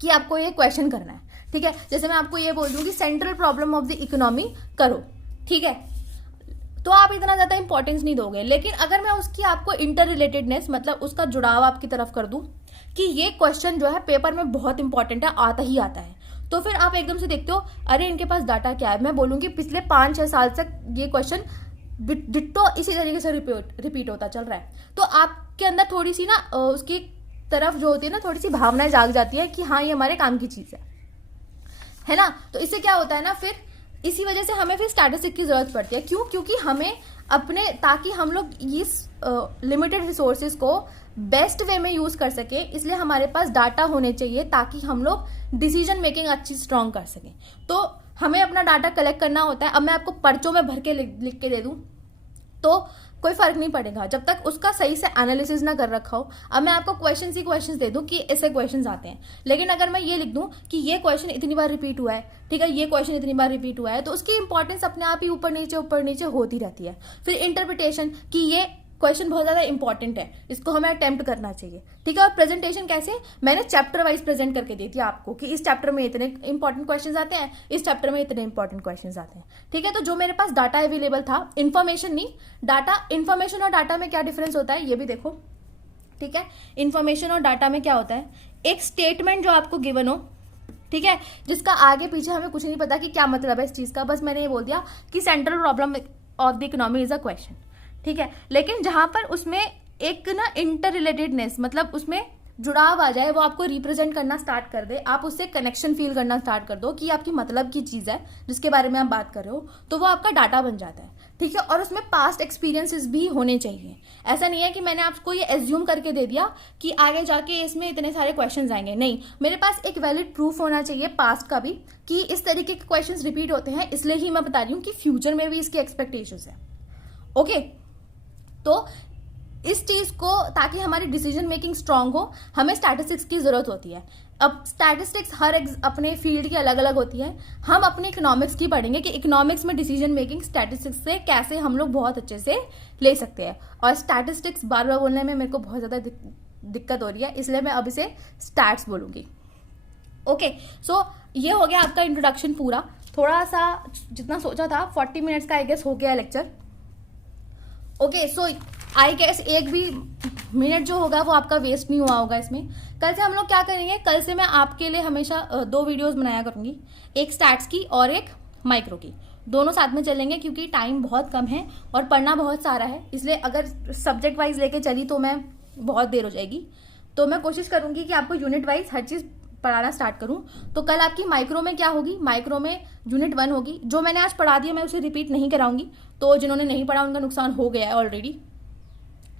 कि आपको ये क्वेश्चन करना है, ठीक है, जैसे मैं आपको ये बोल दूं कि central problem of the economy करो, ठीक है, तो आप इतना ज्यादा इंपॉर्टेंस नहीं दोगे। लेकिन अगर मैं उसकी आपको इंटर रिलेटेडनेस मतलब उसका जुड़ाव आपकी तरफ कर दूं कि ये क्वेश्चन जो है पेपर में बहुत इंपॉर्टेंट है, आता ही आता है, तो फिर आप एकदम से देखते हो अरे इनके पास डाटा क्या है। मैं बोलूंगी पिछले 5-6 साल तक ये क्वेश्चन डिट्टो इसी तरीके से रिपीट होता चल रहा है, तो आपके अंदर थोड़ी सी ना उसकी तरफ जो होती है ना, थोड़ी सी भावनाएं जाग जाती है कि हाँ ये हमारे काम की चीज है ना। तो इससे क्या होता है ना, फिर इसी वजह से हमें फिर स्टैटिस्टिक्स की जरूरत पड़ती है। क्यों, क्योंकि हमें अपने, ताकि हम लोग इस लिमिटेड रिसोर्सेज को बेस्ट वे में यूज कर सके, इसलिए हमारे पास डाटा होने चाहिए ताकि हम लोग डिसीजन मेकिंग अच्छी स्ट्रांग कर सकें। तो हमें अपना डाटा कलेक्ट करना होता है। अब मैं आपको पर्चों में भर के लिख के दे दूं तो कोई फर्क नहीं पड़ेगा जब तक उसका सही से एनालिसिस ना कर रखा हो। अब मैं आपको क्वेश्चन ही क्वेश्चन दे दूं कि ऐसे क्वेश्चंस आते हैं, लेकिन अगर मैं ये लिख दूं कि ये क्वेश्चन इतनी बार रिपीट हुआ है, ठीक है, ये क्वेश्चन इतनी बार रिपीट हुआ है, तो उसकी इंपॉर्टेंस अपने आप ही ऊपर नीचे होती रहती है। फिर इंटरप्रिटेशन कि ये क्वेश्चन बहुत ज्यादा इंपॉर्टेंट है, इसको हमें अटेम्प्ट करना चाहिए, ठीक है। और प्रेजेंटेशन कैसे, मैंने चैप्टर वाइज प्रेजेंट करके दी थी आपको कि इस चैप्टर में इतने इंपॉर्टेंट क्वेश्चंस आते हैं, इस चैप्टर में इतने इंपॉर्टेंट क्वेश्चंस आते हैं, ठीक है। तो जो मेरे पास डाटा अवेलेबल था, इन्फॉर्मेशन नहीं डाटा, इन्फॉर्मेशन और डाटा में क्या डिफरेंस होता है ये भी देखो, ठीक है। इन्फॉर्मेशन और डाटा में क्या होता है, एक स्टेटमेंट जो आपको गिवन हो, ठीक है, जिसका आगे पीछे हमें कुछ नहीं पता कि क्या मतलब है इस चीज का, बस मैंने ये बोल दिया कि central problem of the economy is a question, ठीक है। लेकिन जहां पर उसमें एक ना इंटर रिलेटेडनेस मतलब उसमें जुड़ाव आ जाए, वो आपको रिप्रेजेंट करना स्टार्ट कर दे, आप उससे कनेक्शन फील करना स्टार्ट कर दो कि आपकी मतलब की चीज है जिसके बारे में आप बात कर रहे हो, तो वो आपका डाटा बन जाता है, ठीक है। और उसमें पास्ट एक्सपीरियंसेस भी होने चाहिए। ऐसा नहीं है कि मैंने आपको ये एज्यूम करके दे दिया कि आगे जाके इसमें इतने सारे क्वेश्चंस आएंगे, नहीं, मेरे पास एक वैलिड प्रूफ होना चाहिए पास्ट का भी कि इस तरीके के क्वेश्चंस रिपीट होते हैं, इसलिए ही मैं बता रही हूँ कि फ्यूचर में भी इसकी एक्सपेक्टेशंस है, ओके। तो इस चीज को, ताकि हमारी डिसीजन मेकिंग स्ट्रांग हो, हमें स्टैटिस्टिक्स की जरूरत होती है। अब स्टैटिस्टिक्स हर अपने फील्ड की अलग अलग होती है। हम अपने इकोनॉमिक्स की पढ़ेंगे कि इकोनॉमिक्स में डिसीजन मेकिंग स्टैटिस्टिक्स से कैसे हम लोग बहुत अच्छे से ले सकते हैं। और स्टैटिस्टिक्स बार बार बोलने में मेरे को बहुत ज़्यादा दिक्कत हो रही है, इसलिए मैं अब इसे स्टैट्स बोलूँगी। ओके, सो ये हो गया आपका इंट्रोडक्शन पूरा। थोड़ा सा जितना सोचा था 40 मिनट्स का आई गेस हो गया lecture. Okay, so I guess एक भी मिनट जो होगा वो आपका वेस्ट नहीं हुआ होगा इसमें। कल से हम लोग क्या करेंगे, कल से मैं आपके लिए हमेशा 2 वीडियोस बनाया करूंगी, एक स्टैट्स की और एक माइक्रो की। दोनों साथ में चलेंगे क्योंकि टाइम बहुत कम है और पढ़ना बहुत सारा है, इसलिए अगर सब्जेक्ट वाइज लेके चली तो मैं बहुत देर हो जाएगी। तो मैं कोशिश करूंगी कि आपको यूनिट वाइज हर चीज़ पढ़ाना स्टार्ट करूं। तो कल आपकी माइक्रो में क्या होगी, माइक्रो में यूनिट 1 होगी। जो मैंने आज पढ़ा दिया मैं उसे रिपीट नहीं कराऊंगी, तो जिन्होंने नहीं पढ़ा उनका नुकसान हो गया है ऑलरेडी,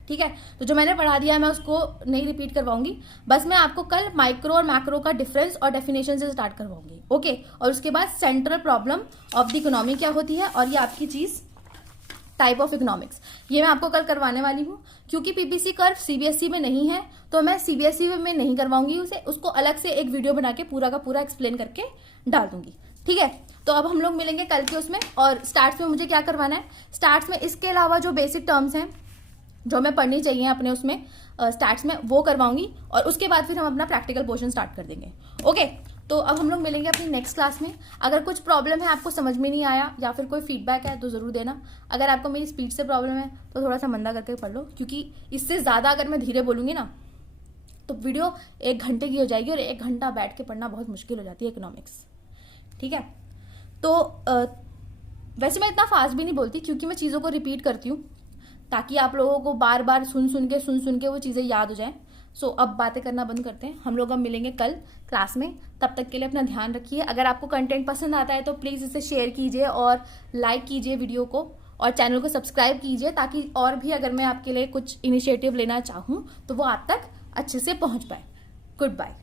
ठीक है। तो जो मैंने पढ़ा दिया मैं उसको नहीं रिपीट करवाऊंगी, बस मैं आपको कल माइक्रो और मैक्रो का डिफरेंस और डेफिनेशन से स्टार्ट करवाऊंगी। ओके, और उसके बाद central problem of the economy क्या होती है, और ये आपकी चीज टाइप ऑफ इकोनॉमिक्स, ये मैं आपको कल करवाने वाली हूँ। क्योंकि पीपीसी कर्व सीबीएसई में नहीं है तो मैं सीबीएसई में नहीं करवाऊंगी उसको अलग से एक वीडियो बना के पूरा का पूरा एक्सप्लेन करके डाल दूंगी, ठीक है। तो अब हम लोग मिलेंगे कल के उसमें। और स्टार्ट्स में मुझे क्या करवाना है, स्टार्ट्स में इसके अलावा जो बेसिक टर्म्स हैं जो मैं पढ़नी चाहिए अपने उसमें स्टार्ट्स में, वो करवाऊंगी। और उसके बाद फिर हम अपना प्रैक्टिकल पोर्शन स्टार्ट कर देंगे। ओके, तो अब हम लोग मिलेंगे अपनी नेक्स्ट क्लास में। अगर कुछ प्रॉब्लम है, आपको समझ में नहीं आया या फिर कोई फीडबैक है तो ज़रूर देना। अगर आपको मेरी स्पीड से प्रॉब्लम है तो थोड़ा सा मंदा करके पढ़ लो, क्योंकि इससे ज़्यादा अगर मैं धीरे बोलूँगी ना तो वीडियो 1 घंटे की हो जाएगी और 1 घंटा बैठ के पढ़ना बहुत मुश्किल हो जाती है इकोनॉमिक्स, ठीक है। तो वैसे मैं इतना फास्ट भी नहीं बोलती क्योंकि मैं चीज़ों को रिपीट करती हूँ ताकि आप लोगों को बार बार सुन सुन के वो चीज़ें याद हो जाएं। सो अब बातें करना बंद करते हैं, हम लोग अब मिलेंगे कल क्लास में। तब तक के लिए अपना ध्यान रखिए। अगर आपको कंटेंट पसंद आता है तो प्लीज़ इसे शेयर कीजिए और लाइक कीजिए वीडियो को, और चैनल को सब्सक्राइब कीजिए ताकि और भी अगर मैं आपके लिए कुछ इनिशिएटिव लेना चाहूँ तो वो आप तक अच्छे से पहुँच पाए। Good bye.